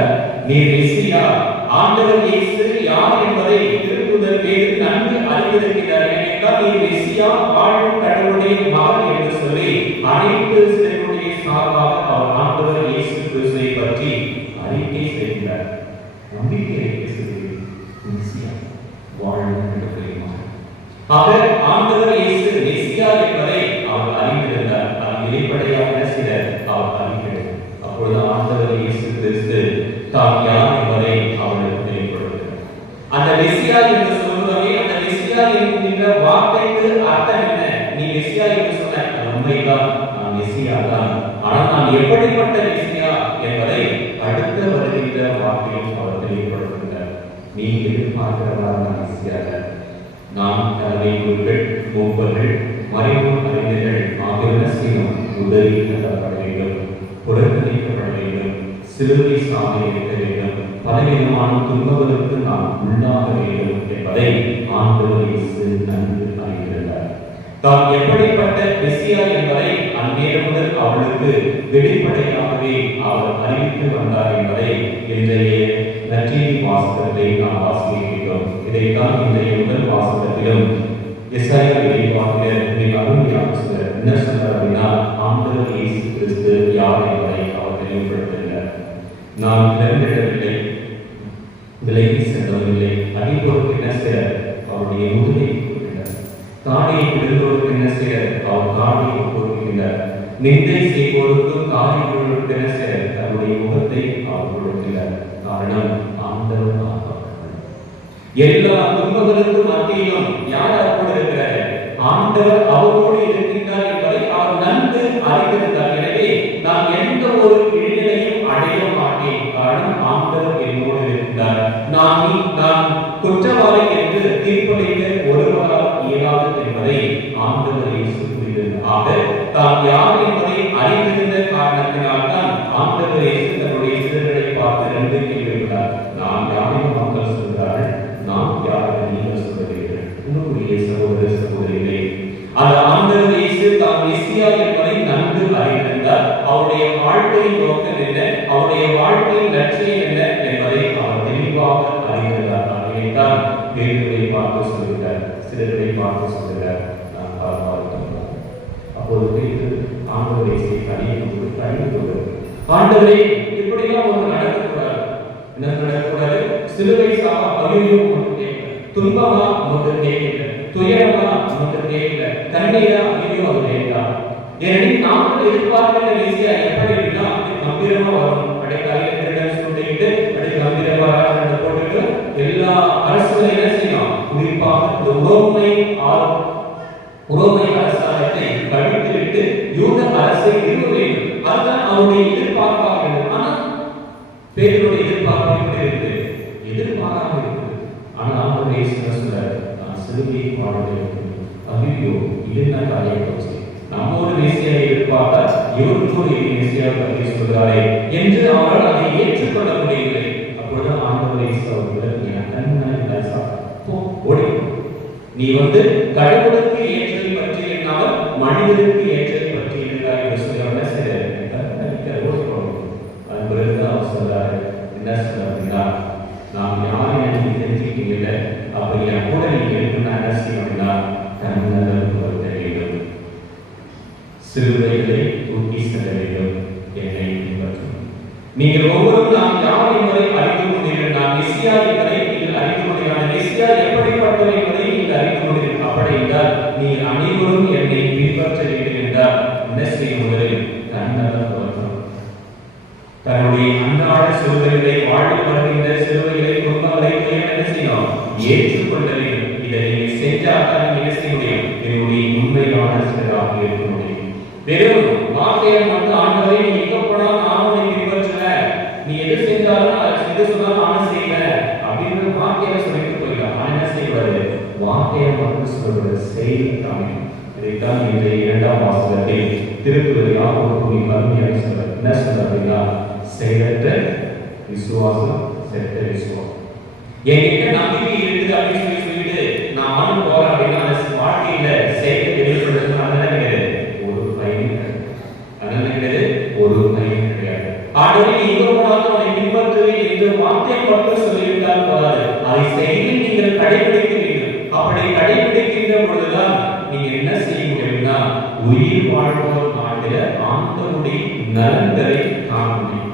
நீ மெசியா, ஆண்டவர் இயேசு யார் என்பதை திருத்தூதர் பேதுரு நன்கு அறிந்திருக்கிறார். ஏனென்றால் நீ மெசியா, வாழும் கடவுளுடைய மகன் என்று சொல்லி அனைத்து சிலருடைய சார்பாக அவர் ஆண்டவர் இயேசு கிறிஸ்துவை பற்றி அறிக்கை செய்கிறார். நம்பிக்கை அவர் ஆண்டவர் இயேசு மெசியா என்பதை அவர் அறிந்திருந்தார். அது வெளிப்படையாக சிலர் அவர் அறிந்திருந்தார். அப்பொழுது ஆண்டவர் இயேசு என்கின்ற வார்த்தைக்கு அர்த்தம் என்ன? நீ மெசியா என்று சொன்ன உண்மைதான், நான் மெசியா தான். ஆனால் நான் எப்படிப்பட்ட மெசியா என்பதை அடுத்த வருகின்ற வார்த்தையில் அவர் தெளிவுபடுத்துகிறார். நீ எதிர்பார்க்கிறவரான மெசியா நாம் தலைமை குருக்கள், மூப்பர்கள், மறைமுக அறிஞர்கள் ஆகியோர் செய்யும் உதவி தரப்பட வேண்டும், புறக்கணிக்கப்பட வேண்டும், சிலுவை சாலை இருக்க வேண்டும், பலவிதமான துன்பங்களுக்கு நாம் உள்ளாக வேண்டும் என்பதை ஆண்டவர் இயேசு நன்கு அறிந்திருந்தார். தாம் எப்படிப்பட்ட மெசியா என்பதை அந்நேரம் முதல் அவளுக்கு வெளிப்படையாகவே அவர் அறிவித்து வந்தார் என்பதை இன்றைய நற்செய்தி வாசகத்தை நாம் வாசிக்கிறோம். இதைத்தான் இன்றைய முதல் வாசகத்திலும் எசாயா இறைவாக்கினர் மிக அருமையாக சொல்றார். என்ன சொல்றார் அப்படின்னா, ஆண்டவர் இயேசு கிறிஸ்து யார் என்பதை அவர் தெளிவுபடுத்துகிறார். நான் பிறந்திடவில்லை, விலகி சென்றவில்லை, அடிப்போருக்கு என்ன செய்யறார்? அவருடைய முதுகை கொடுக்கிறார். தாடியை விழுந்தோருக்கு என்ன செய்யறார்? அவர் தாடியை கொடுக்கிறார். நிந்தை செய்வோருக்கு காலை விழுவதற்கு என்ன செய்யறார்? தன்னுடைய முகத்தை அவர் கொடுக்கிறார். காரணம், ஆண்டவர் எல்லா துன்பங்களுக்கும் மத்தியிலும் யார் அவரோடு இருக்கிறார்? ஆண்டவர் அவரோடு இருக்கின்றார் என்பதை அவர் நன்கு அறிந்திருந்தார். எனவே நான் எந்த ஒரு இழிநிலையும் அடைய மாட்டேன், காரணம் ஆண்டவர் என்னோடு இருக்கிறார். நான் குற்றவாளி என்று தீர்ப்பளிக்க ஒருவரால் இயலாது என்பதை ஆண்டவர் இயேசு கூறினார். ஆக தாம் யார் என்பதை அறிந்திருந்த காரணத்தினால் தான் ஆண்டவர் இயேசு தன்னுடைய சீடர்களை பார்த்து ரெண்டு கேள்வி கேட்டார். நான் யாரையும் மக்கள் சொல்கிறார்கள், நாம் யாரை நீங்கள் சொல்கிறீர்கள்? உங்களுடைய சகோதர சகோதரிகளே, அந்த ஆண்டவர் இயேசு தாம் மெசியா என்பதை நன்கு அறிந்திருந்தார். அவருடைய வாழ்க்கையின் நோக்கம் என்ன, அவருடைய வாழ்க்கையின் லட்சியம் என்ன என்பதை அவர் தெளிவாக அறிந்திருந்தார். அதைத்தான் பேதுருவை பார்த்து சொல்கிறார், சிலரை பார்த்து சொல்கிறார், நான் பார்க்கிறேன். அப்போது பேதுரு ஆண்டவர் இயேசுவை கடிந்து ஆண்டவரே, இப்படியெல்லாம் ஒன்று நடக்கக்கூடாது. என்ன நடக்கக்கூடாது? சிலுவை சாவா பலியும் ஒன்று கேட்கல, துன்பமா ஒன்று கேட்கல, துயரமா ஒன்று கேட்கல, தண்ணீரா ஐயோ அது வேண்டாம். ஏனெனில் நாங்கள் எதிர்பார்க்கிற மெசியா எப்படி இருக்குன்னா கம்பீரமா வரும். அடைக்காலையில் திருடன் சொல்லிட்டு அப்படி கம்பீரமாக போட்டுட்டு எல்லா அரசுகளும் என்ன செய்யணும்? குறிப்பாக இந்த உரோமை அரசாங்கத்தை கழித்துவிட்டு யூத அரசை நிறுவ வேண்டும். அதுதான் அவருடைய எதிர்பார்ப்பாக வேண்டும். ஆனால் பேதுருடைய எதிர்பார்ப்பு எப்படி இருக்கு? எதிர்பாராம இருக்கு. ஆனால் ஆண்டவர் இயேசு சொல்றார், நான் சிலுவையை பாட வேண்டும். ஐயோ, இது என்ன காரியம் போச்சு? நம்மோடு மெசியாவை எதிர்பார்த்தா இவர்களோடு மெசியாவை பற்றி சொல்கிறாரே என்று அவர்கள் அதை ஏற்றுக்கொள்ள முடியவில்லை. அப்பொழுது ஆண்டவர் இயேசு அவர்கள், ஓடி, நீ கடவுளுக்கு ஏற்றதை பற்றி என்னாலும் மனிதருக்கு ஏற்றதை பற்றி இருக்கிறார் என்று சொல்லி என்ன செய்யறாரு? அது பிறகுதான் அவர் சொல்றாரு, என்ன சொல்றாருன்னா, நாம் யாரும் எனக்கு தெரிஞ்சுக்கிட்டீங்கல்ல, அப்ப என் கூட நீங்க இருக்குன்னா என்ன செய்யணும் அப்படின்னா, தன்னலம் வருத்த வேண்டும், சிறுவைகளை தூக்கி செல்ல வேண்டும், என்னை பின்பற்றும். நீங்கள் ஒவ்வொருவரும் நாம் யார் என்பதை அறிந்து கொண்டீர்கள், நான் மெசியா என்பதை நீங்கள் அறிந்து கொண்டீர்கள், மெசியா எப்படிப்பட்டவர் என்பதை நீங்கள் அறிந்து கொண்டீர்கள். அப்படி என்றால் நீங்கள் அனைவரும் என்னை பின்பற்ற வேண்டும் என்றால் என்ன செய்ய முதலில் தன்னலம் வருத்தம். தன்னுடைய அன்றாட சிலுவைகளை வாழ்வில் வருகின்ற சிலுவைகளை துன்பங்களை என்ன செய்யணும்? ஏற்றுக்கொள்ள வேண்டும். இதை நீங்கள் செஞ்சால்தான் நீங்க என்ன செய்ய முடியும்? என்னுடைய உண்மையான சிலராக இருக்க முடியும். வெறும் வார்த்தையை மட்டும் ஆண்டவரே நீ எங்க போனாலும் நானும் உன்னை பின்பற்றுவேன், நீ எது செஞ்சாலும் எது சொன்னாலும் நானும் செய்வேன் அப்படின்ற வார்த்தையை சொல்லிட்டு போயிடலாம். ஆனால் என்ன செய்வாரு? வார்த்தையை மட்டும் சொல்வது செயல் காமிக்கும். இதைத்தான் இந்த இரண்டாம் வாசகத்தில் திருக்குறள் யாக்கோபு மிக அருமையாக சொல்றார். என்ன சொல்றார் அப்படின்னா, செயலற்ற விசுவாசம் செத்த விசுவாசம். என்கிட்ட நம்பிக்கை இருக்குது அப்படின்னு சொல்லிட்டு நான் மனம் போறேன் அப்படின்னா அந்த வாழ்க்கையில செயலை வெளிப்படுத்தணும். அதெல்லாம் கிடையாது, ஒரு பயன் கிடையாது. அதெல்லாம் கிடையாது, ஒரு பயன் கிடையாது. ஆகவே நீ எங்க போனாலும் அதை பின்பற்றுவேன் என்று வார்த்தை மட்டும் சொல்லிவிட்டால் போதாது, அதை செயலில் நீங்கள் கடைபிடிக்க வேண்டும். அப்படி கடைபிடிக்கின்ற பொழுதுதான் நீங்க என்ன செய்ய முடியும்னா, உயிர் வாழ்வோர் நாட்டில ஆண்டவருடைய நலன்களை காண முடியும்.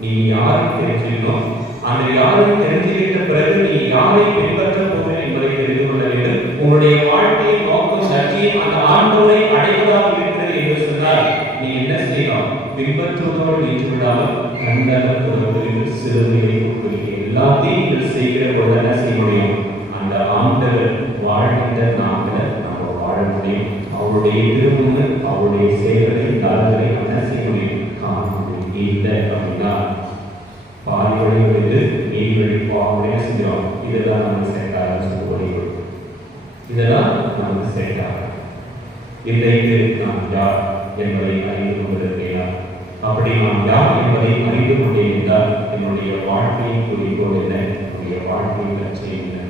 நீ யாரை தெரிஞ்சுக்கணும், அந்த யாரை தெரிஞ்சுக்கிட்ட பிறகு நீ யாரை பின்பற்ற போகிறேன் என்பதை தெரிந்து கொள்ள வேண்டும். உங்களுடைய வாழ்க்கையின் நோக்கம் லட்சியம் அந்த ஆண்டவரை அடைவதாக இருக்கிறது என்று சொன்னால் நீ என்ன செய்யலாம்? பின்பற்றுவதோடு நின்று விடாமல் கண்டனத்தோடு சிறுமையை எல்லாத்தையும் நீங்கள் செய்கிற போது என்ன செய்ய முடியும்? அந்த ஆண்டவர் வாழ்கின்ற நாங்கள் நம்ம வாழ முடியும். அவருடைய திருமண அவருடைய செயல்களை தாரங்களை என்ன செய்ய முடியும்? காண முடியும். இல்லை அப்படின்னா பாதி வழி வந்து நீதி வழி போக செஞ்சோம். இதெல்லாம் நமக்கு செட் ஆகும் சொல்லி இதெல்லாம் நமக்கு செட் ஆகும். இன்றைக்கு நாம் யார் என்பதை அறிந்து கொண்டிருக்கிறேன். அப்படி நாம் யார் என்பதை அறிந்து கொண்டிருந்தால் என்னுடைய வாழ்க்கையின் குறிக்கோள் என்ன? என்னுடைய வாழ்க்கையின் லட்சியம் என்ன?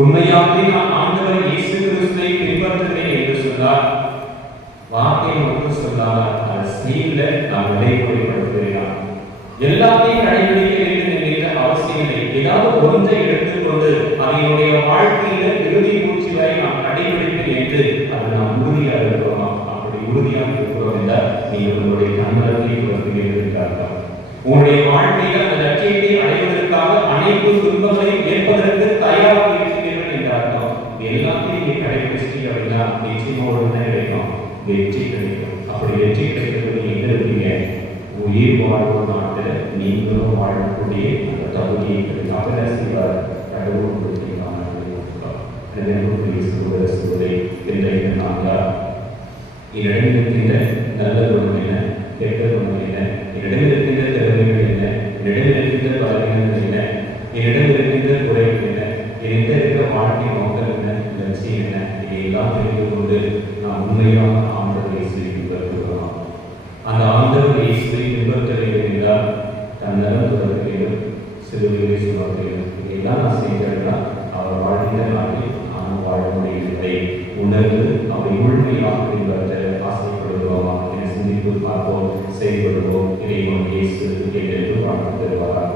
உண்மையாகவே நான் ஆண்டவர் இயேசு கிறிஸ்துவை பின்பற்றுகிறேன் என்று சொன்னார், வார்த்தையை மட்டும் சொல்லாமல் அதை செய்யல நான் நடைமுறைப்படுத்துகிறேன். எல்லாத்தையும் கடைபிடிக்க வேண்டும் என்கிற அவசியம் இல்லை. ஏதாவது ஒன்றை எடுத்துக்கொண்டு அதனுடைய வாழ்க்கையில இறுதி மூச்சு வரை நாம் கடைபிடிப்பேன் என்று அது நாம் உறுதியாக இருக்கிறோம். அப்படி உறுதியாக இருக்கிறோம் என்றால் நீங்கள் உங்களுடைய கண்மரத்தை இருக்கிறார்கள். உங்களுடைய வாழ்க்கையில் அந்த லட்சியத்தை அடைவதற்காக அனைத்து துன்பங்களை ஏற்பதற்கு தயாராக இருக்கிறீர்கள் என்றார்கள். எல்லாத்தையும் நீங்க கடைபிடிச்சிட்டீங்க அப்படின்னா நிச்சயமா ஒரு கிடைக்கும், வெற்றி கிடைக்கும். அப்படி வெற்றி கிடைக்கிறது எங்க இருக்கீங்க? உயிர் வாழ்வு நாட்டில் நீங்களும் வாழக்கூடிய அந்த தகுதியை கிடைக்காக செய்வார் கடவுள் சூழலை இன்றைக்கு நாங்கள் என்னிடமிருக்கின்ற நல்ல குணம் என்ன, கெட்ட குணம் என்ன, என்னிடமிருக்கின்ற திறமைகள் என்ன, என்னிடமிருக்கின்ற பலவீனங்கள் என்ன, என்னிடமிருக்கின்ற குறைகள் என்ன, எந்த இருக்கிற வாழ்க்கை நோக்கம் என்ன, லட்சியம் என்ன, இதையெல்லாம் தெரிந்து கொண்டு நாம் உண்மையாக ஆண்டவர் இயேசுவை பின்பற்றுகிறோம். அந்த ஆண்டவர் இயேசுவை பின்பற்ற வேண்டும் என்றால் தன்னலம் தொடர வேண்டும், சிறுவையை சுமக்க வேண்டும். இதையெல்லாம் நான் செய்தால் அவர் வாழ்ந்த நாட்டில் நாம் வாழ முடியவில்லை. உணர்ந்து அவை முழுமையாக பின்பற்ற ஆசைப்படுவோமா என சிந்தித்து பார்ப்போம், செயல்படுவோம். இறைவன் இயேசு என்று வாழ்ந்து தருவாராக.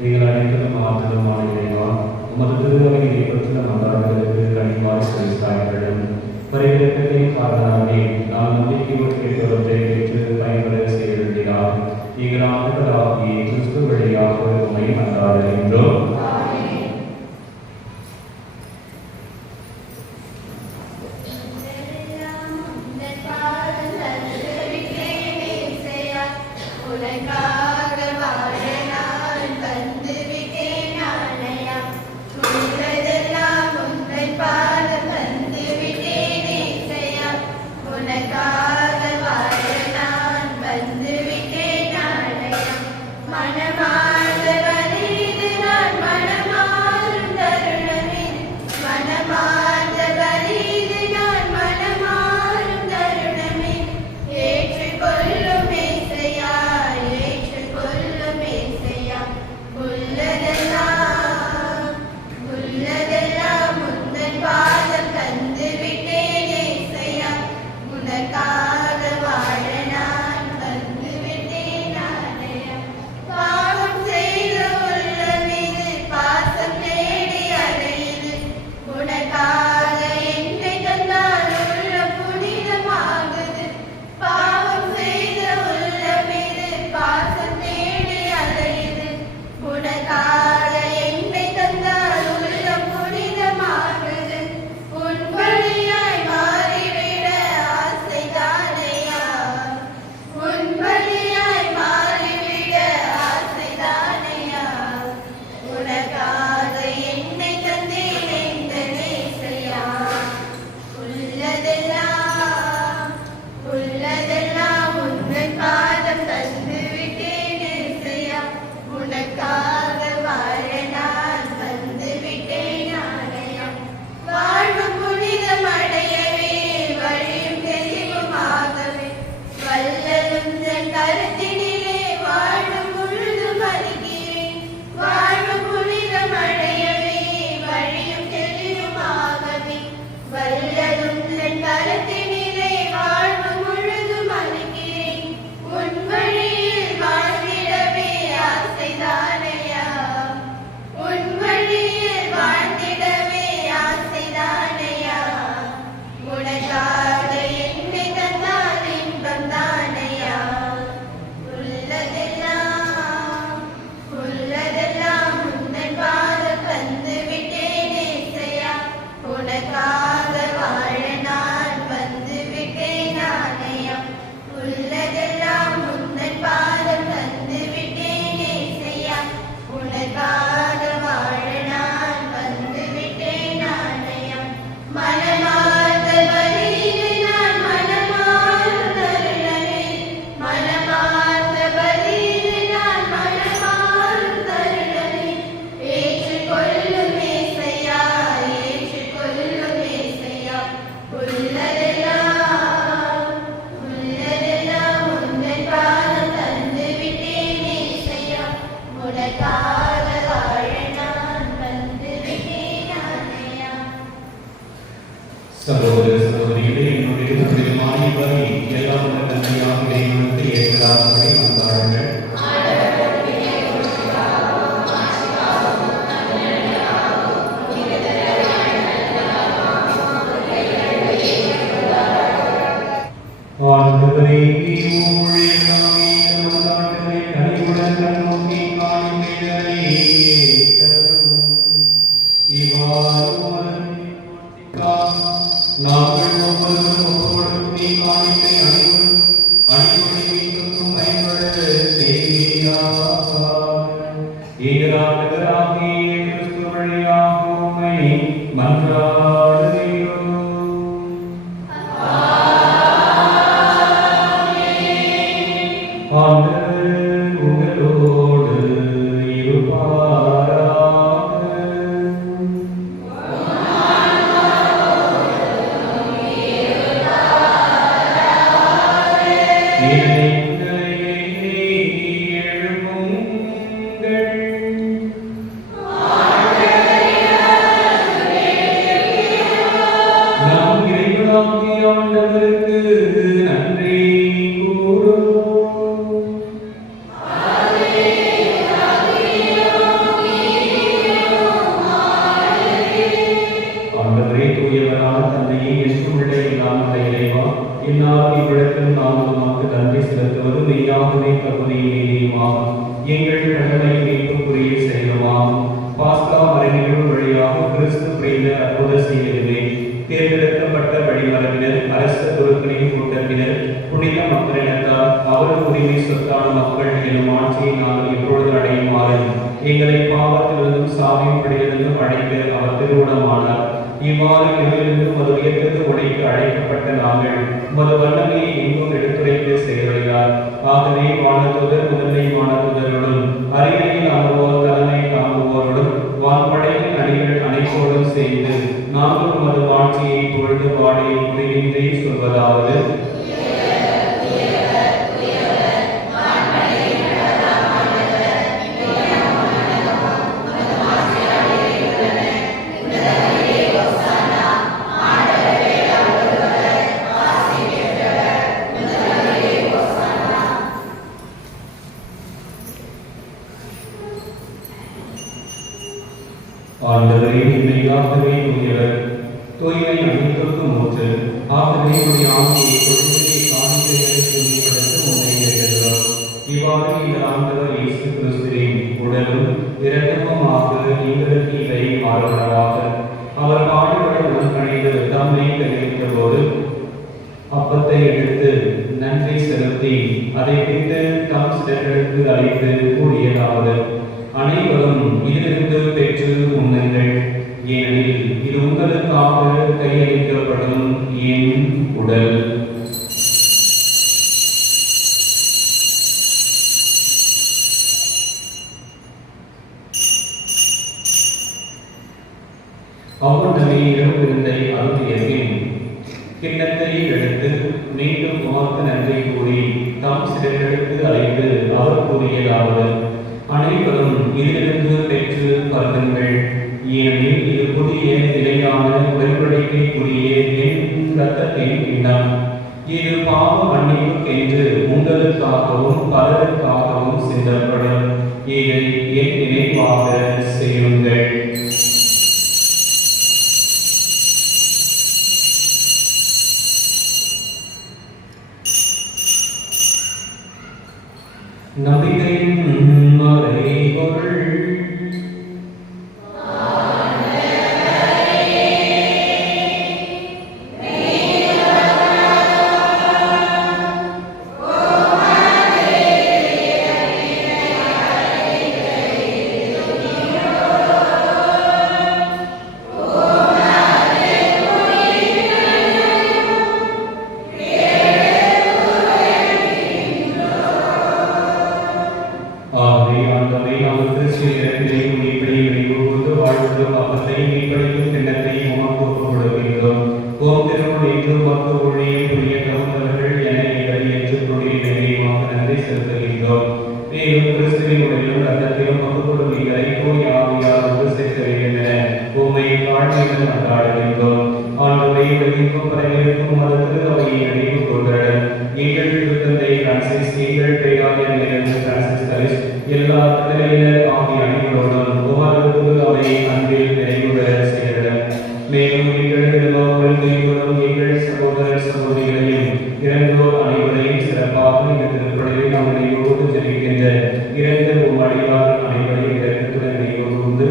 நீங்கள் அனைவரும் ஆற்றலுமான இறைவா, உமது திருவகையை பற்றின மன்றாடுகளுக்கு கனிவாய் செலுத்தாய்களும் பரிகரிப்பதின் காரணமே நாம் நம்பிக்கையோடு கேட்டவற்றை பெற்று பயன்பெற செய்திருக்கிறார். நீங்கள் ஆண்டுகளாகிய கிறிஸ்து வழியாக உண்மை மன்றாடுகின்றோம். சகோதர சகோதரிகளே, என்னுடைய பிரியமான இவரை எல்லாம் நன்மையாக இறைவனுக்கு ஏற்றதாகவே வந்தார்கள். ஆண்டவரே, ஊழியர்களாகிய மன்றாட்டுகளை கனிவுடன் கண்ணோக்கி காண்கிறீரே. இவ்வாறு நாங்கள் ஒவ்வொருவரும் ஒவ்வொரு காணிக்கை அணிபொழி மீட்டும் பயன்பட செய்வீராக. ஈராட்டுகளாகிய கிறிஸ்து வழியாக உம்மை மன்றாடுகிறோம். ஆண்டவர் உங்களோடு இருப்பாராக. எழுப்புங்கள். எங்கள் கடமை மீட்புக்குரிய செயலுமாகும். பாஸ்கா மறைநிகழ்வு வழியாக கிறிஸ்து புரிந்த அற்புத செயலுமே தேர்ந்தெடுக்கப்பட்ட வழிமரபினர், அரச குருக்களின் கூட்டத்தினர், புனித மக்களினத்தால் அவரது உரிமை சொத்தான மக்கள் எனும் ஆட்சியை நாங்கள் எப்பொழுது அடையுமாறு எங்களை பாவத்திலிருந்தும் சாவின் பிடியிலிருந்தும் அழைக்க அவர் திருவுளமானார். இவ்வாறு இதிலிருந்து மது உயர்த்தது உடைக்கு அழைக்கப்பட்ட நாங்கள் மது வல்லமையை எங்கும் எடுத்துரைத்து செயல்படுகிறார். ஆகவே வானதுதர் முதன்மை வானதுதரோடும் அரியணையில் அமர்வோர் தலைமை தாங்குவோரோடும் வான்படையின் அணிகள் அனைத்தோடும் சேர்ந்து நாங்கள் மது ஆட்சியை புகழ்ந்து பாடி முடிவின்றி சொல்வதாவது: ஆண்டவரே, மெய்யாகவே தூயவர், தூய்மை அனைத்திற்கும் ஊற்று. ஆகவே உடைய ஆவியை கொடுமையை காணிக்கைகளுக்கு மேம்படுத்த உன்னை கேட்கிறோம். இவ்வாறு இந்த ஆண்டவர் இயேசு கிறிஸ்துவின் உடலும் இரத்தமுமாக எங்களுக்கு இவை மாறுவதாக. அவர் பாடுபட உடன்பணிந்து தம்மை தெரிவித்த போது அப்பத்தை எடுத்து நன்றி செலுத்தி அதை பிரித்து தம் சிலர்களுக்கு அழைத்து கூறியதாவது: அனைவரும் இதிலிருந்து பெற்று உண்ணுங்கள், ஏனெனில் இது உங்களுக்காக கையளிக்கப்படும் என் உடல். அவ்வளவே இரவு விருந்தை அருந்திய பின் கிண்ணத்தை எடுத்து மீண்டும் உமக்கு நன்றி கூறி தம் சிலர்களுக்கு அழைத்து அவர் கூறியதாவது: அனைவரும் இதிலிருந்து பெற்று பருகுங்கள், ஏனெனில் இது புதிய நிலையான உடன்படிக்கைக்குரிய என் இரத்தத்தின் கிண்ணம். இது பாவ மன்னிப்புக்கென்று உங்களுக்காகவும் பலருக்காகவும் சிந்தப்படும். இதை என் நினைவாக செய்யுங்கள். நம்பிக்கையின் மறைபொருள். எல்லா தலையினர் ஆகிய அனைவரோடும் அவை அன்பில் நிறைவு பெற செய்தன. மேலும் எங்கள் சகோதர சகோதரிகளையும் இறந்தோர் அனைவரையும் சிறப்பாக இந்த திருப்பலியில் நாம் நினைவோடு ஜெபிக்கின்ற இறந்த அடியார் அனைவரையும் இரக்கத்துடன் நினைவு கூர்ந்து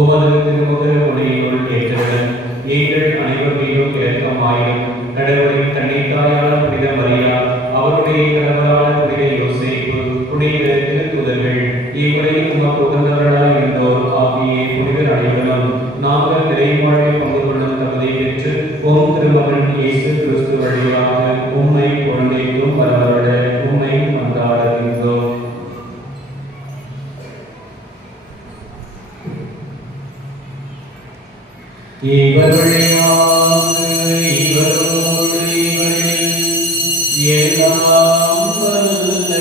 உமது திருமுக ஒளியினுள் ஏற்றவுடன் எங்கள் அனைவர் மீதும் இரக்கமாயும் கடவுளின் தன்னைத்தாயான புனித மரியா, அவருடைய கணவரான புனித யோசேப்பு, புனித திருத்தூதர்கள், இவ்வுலகில் உமக்கு உகந்தவர்களாய் இருந்தோர் ஆகிய புனிதர் அனைவரும் நாங்கள் நிறைவாழ்வை பங்கு கொள்ளும் தகுதி பெற்று ஓம் திருமகன் இயேசு கிறிஸ்து வழியாக உம்மை குழந்தைக்கும் பரவர உம்மை கொண்டாடுகின்றோம். இவர் வழியாக இவரோடு இவரில் எல்லாம் வல்ல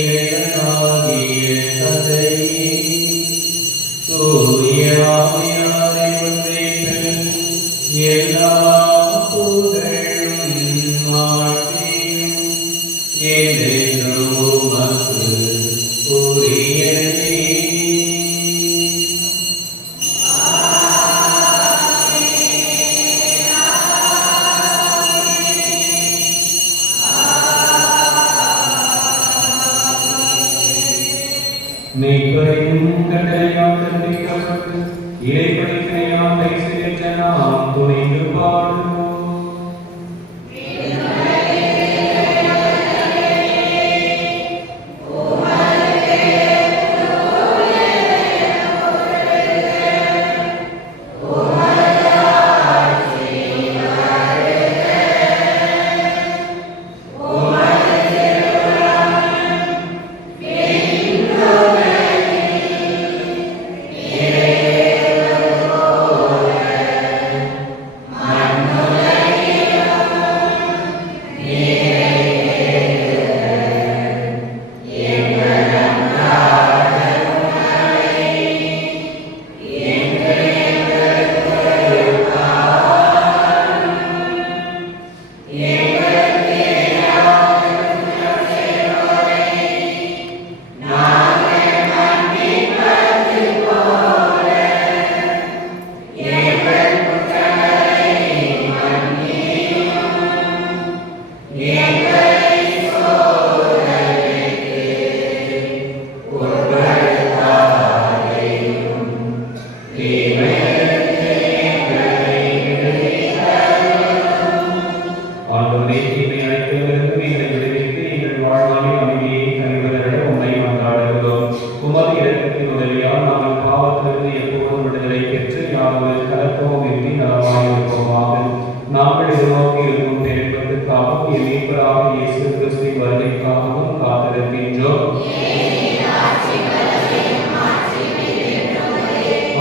இறைவனாகிய தந்தையே, தூய ஆவியாரை ஒன்றித்து எல்லா புகழும் ஆட்சியும் என்றென்றும் உமக்கு உரியதே. மெய்ப்பரையும் கட்டளையால் கற்பிக்கப்பட்டு இறைப்படிப்பினையால் கைசெலுத்த நாம் துணிந்து பாடுவோம்.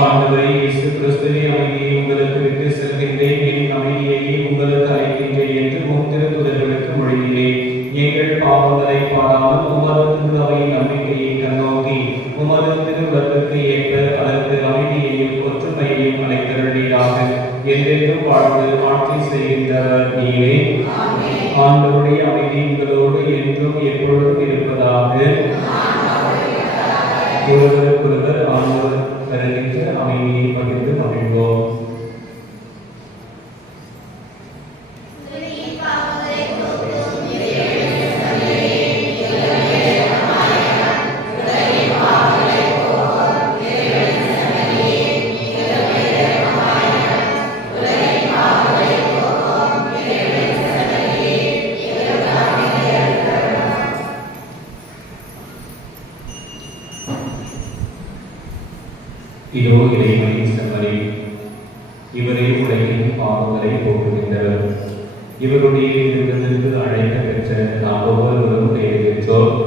ஆண்டவரே இயேசு கிறிஸ்துவே, அமைதியை உங்களுக்கு விட்டு செல்கின்றேன், என் அமைதியையே உங்களுக்கு அளிக்கின்றேன் என்று உம் திருத்தூதர்களுக்கு மொழிகிறேன். எங்கள் பாவங்களை பாராமல் உமது திருவையின் நம்பிக்கையை கண்ணோக்கி உமது திருவருளுக்கு ஏற்ப அதற்கு அமைதியையும் ஒற்றுமையையும் அளித்தருளீராக. என்றென்றும் வாழ்ந்து ஆட்சி செய்கின்றவர் நீரே. ஆண்டவருடைய அமைதி உங்களோடு என்றும் எப்பொழுதும் இருப்பதாக. ஒருவருக்கொருவர் ஆண்டவர் தருகின்ற அமைதியை பகிர்ந்து மகிழ்வோம். இதோ இறைவனின் செம்மறி, இவரே உலகின் பாவங்களை போக்குகின்றவர். இவருடைய விருந்திற்கு அழைக்க பெற்ற நாம் ஒவ்வொருவரும் பெயர்கின்றோம்.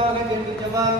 எங்களுக்காக கேட்கும் ஜெபம்.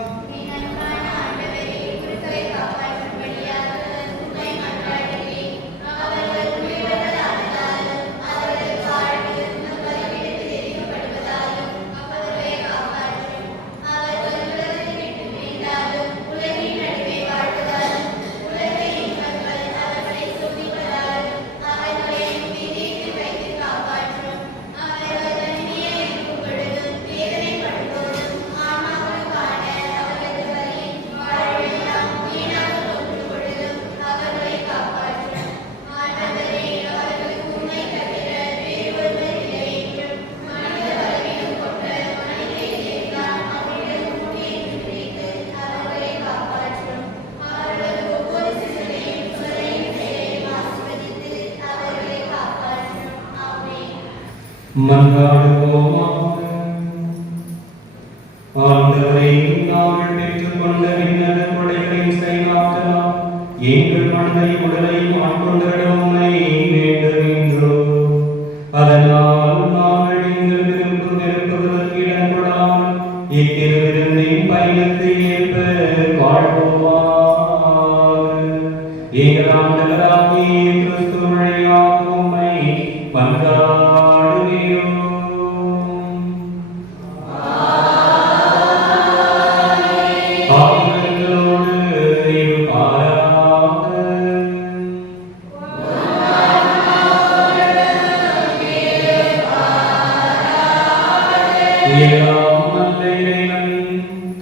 மன்றாடுவோமாக. ஆண்டவரே, நாங்கள் பெற்றுக்கொண்ட விண்ணக கொடைகளின் செயலாற்றலாம் எங்கள் மனதையும் உடலையும் ஆட்கொண்டிட உம்மை வேண்டுகின்றோம். அதனால் நாங்கள் எங்கள் விருப்பு வெறுப்புகளுக்கு இடம் கொடாமல் இத்திருவிருந்தின் பயணத்தை ஏற்ப வாழ்வோமாக. எங்கள் ஆண்டவராகிய கிறிஸ்து வழியாக உம்மை மன்றாடுகிறோம்.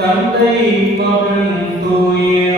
தந்தை மகன் தூய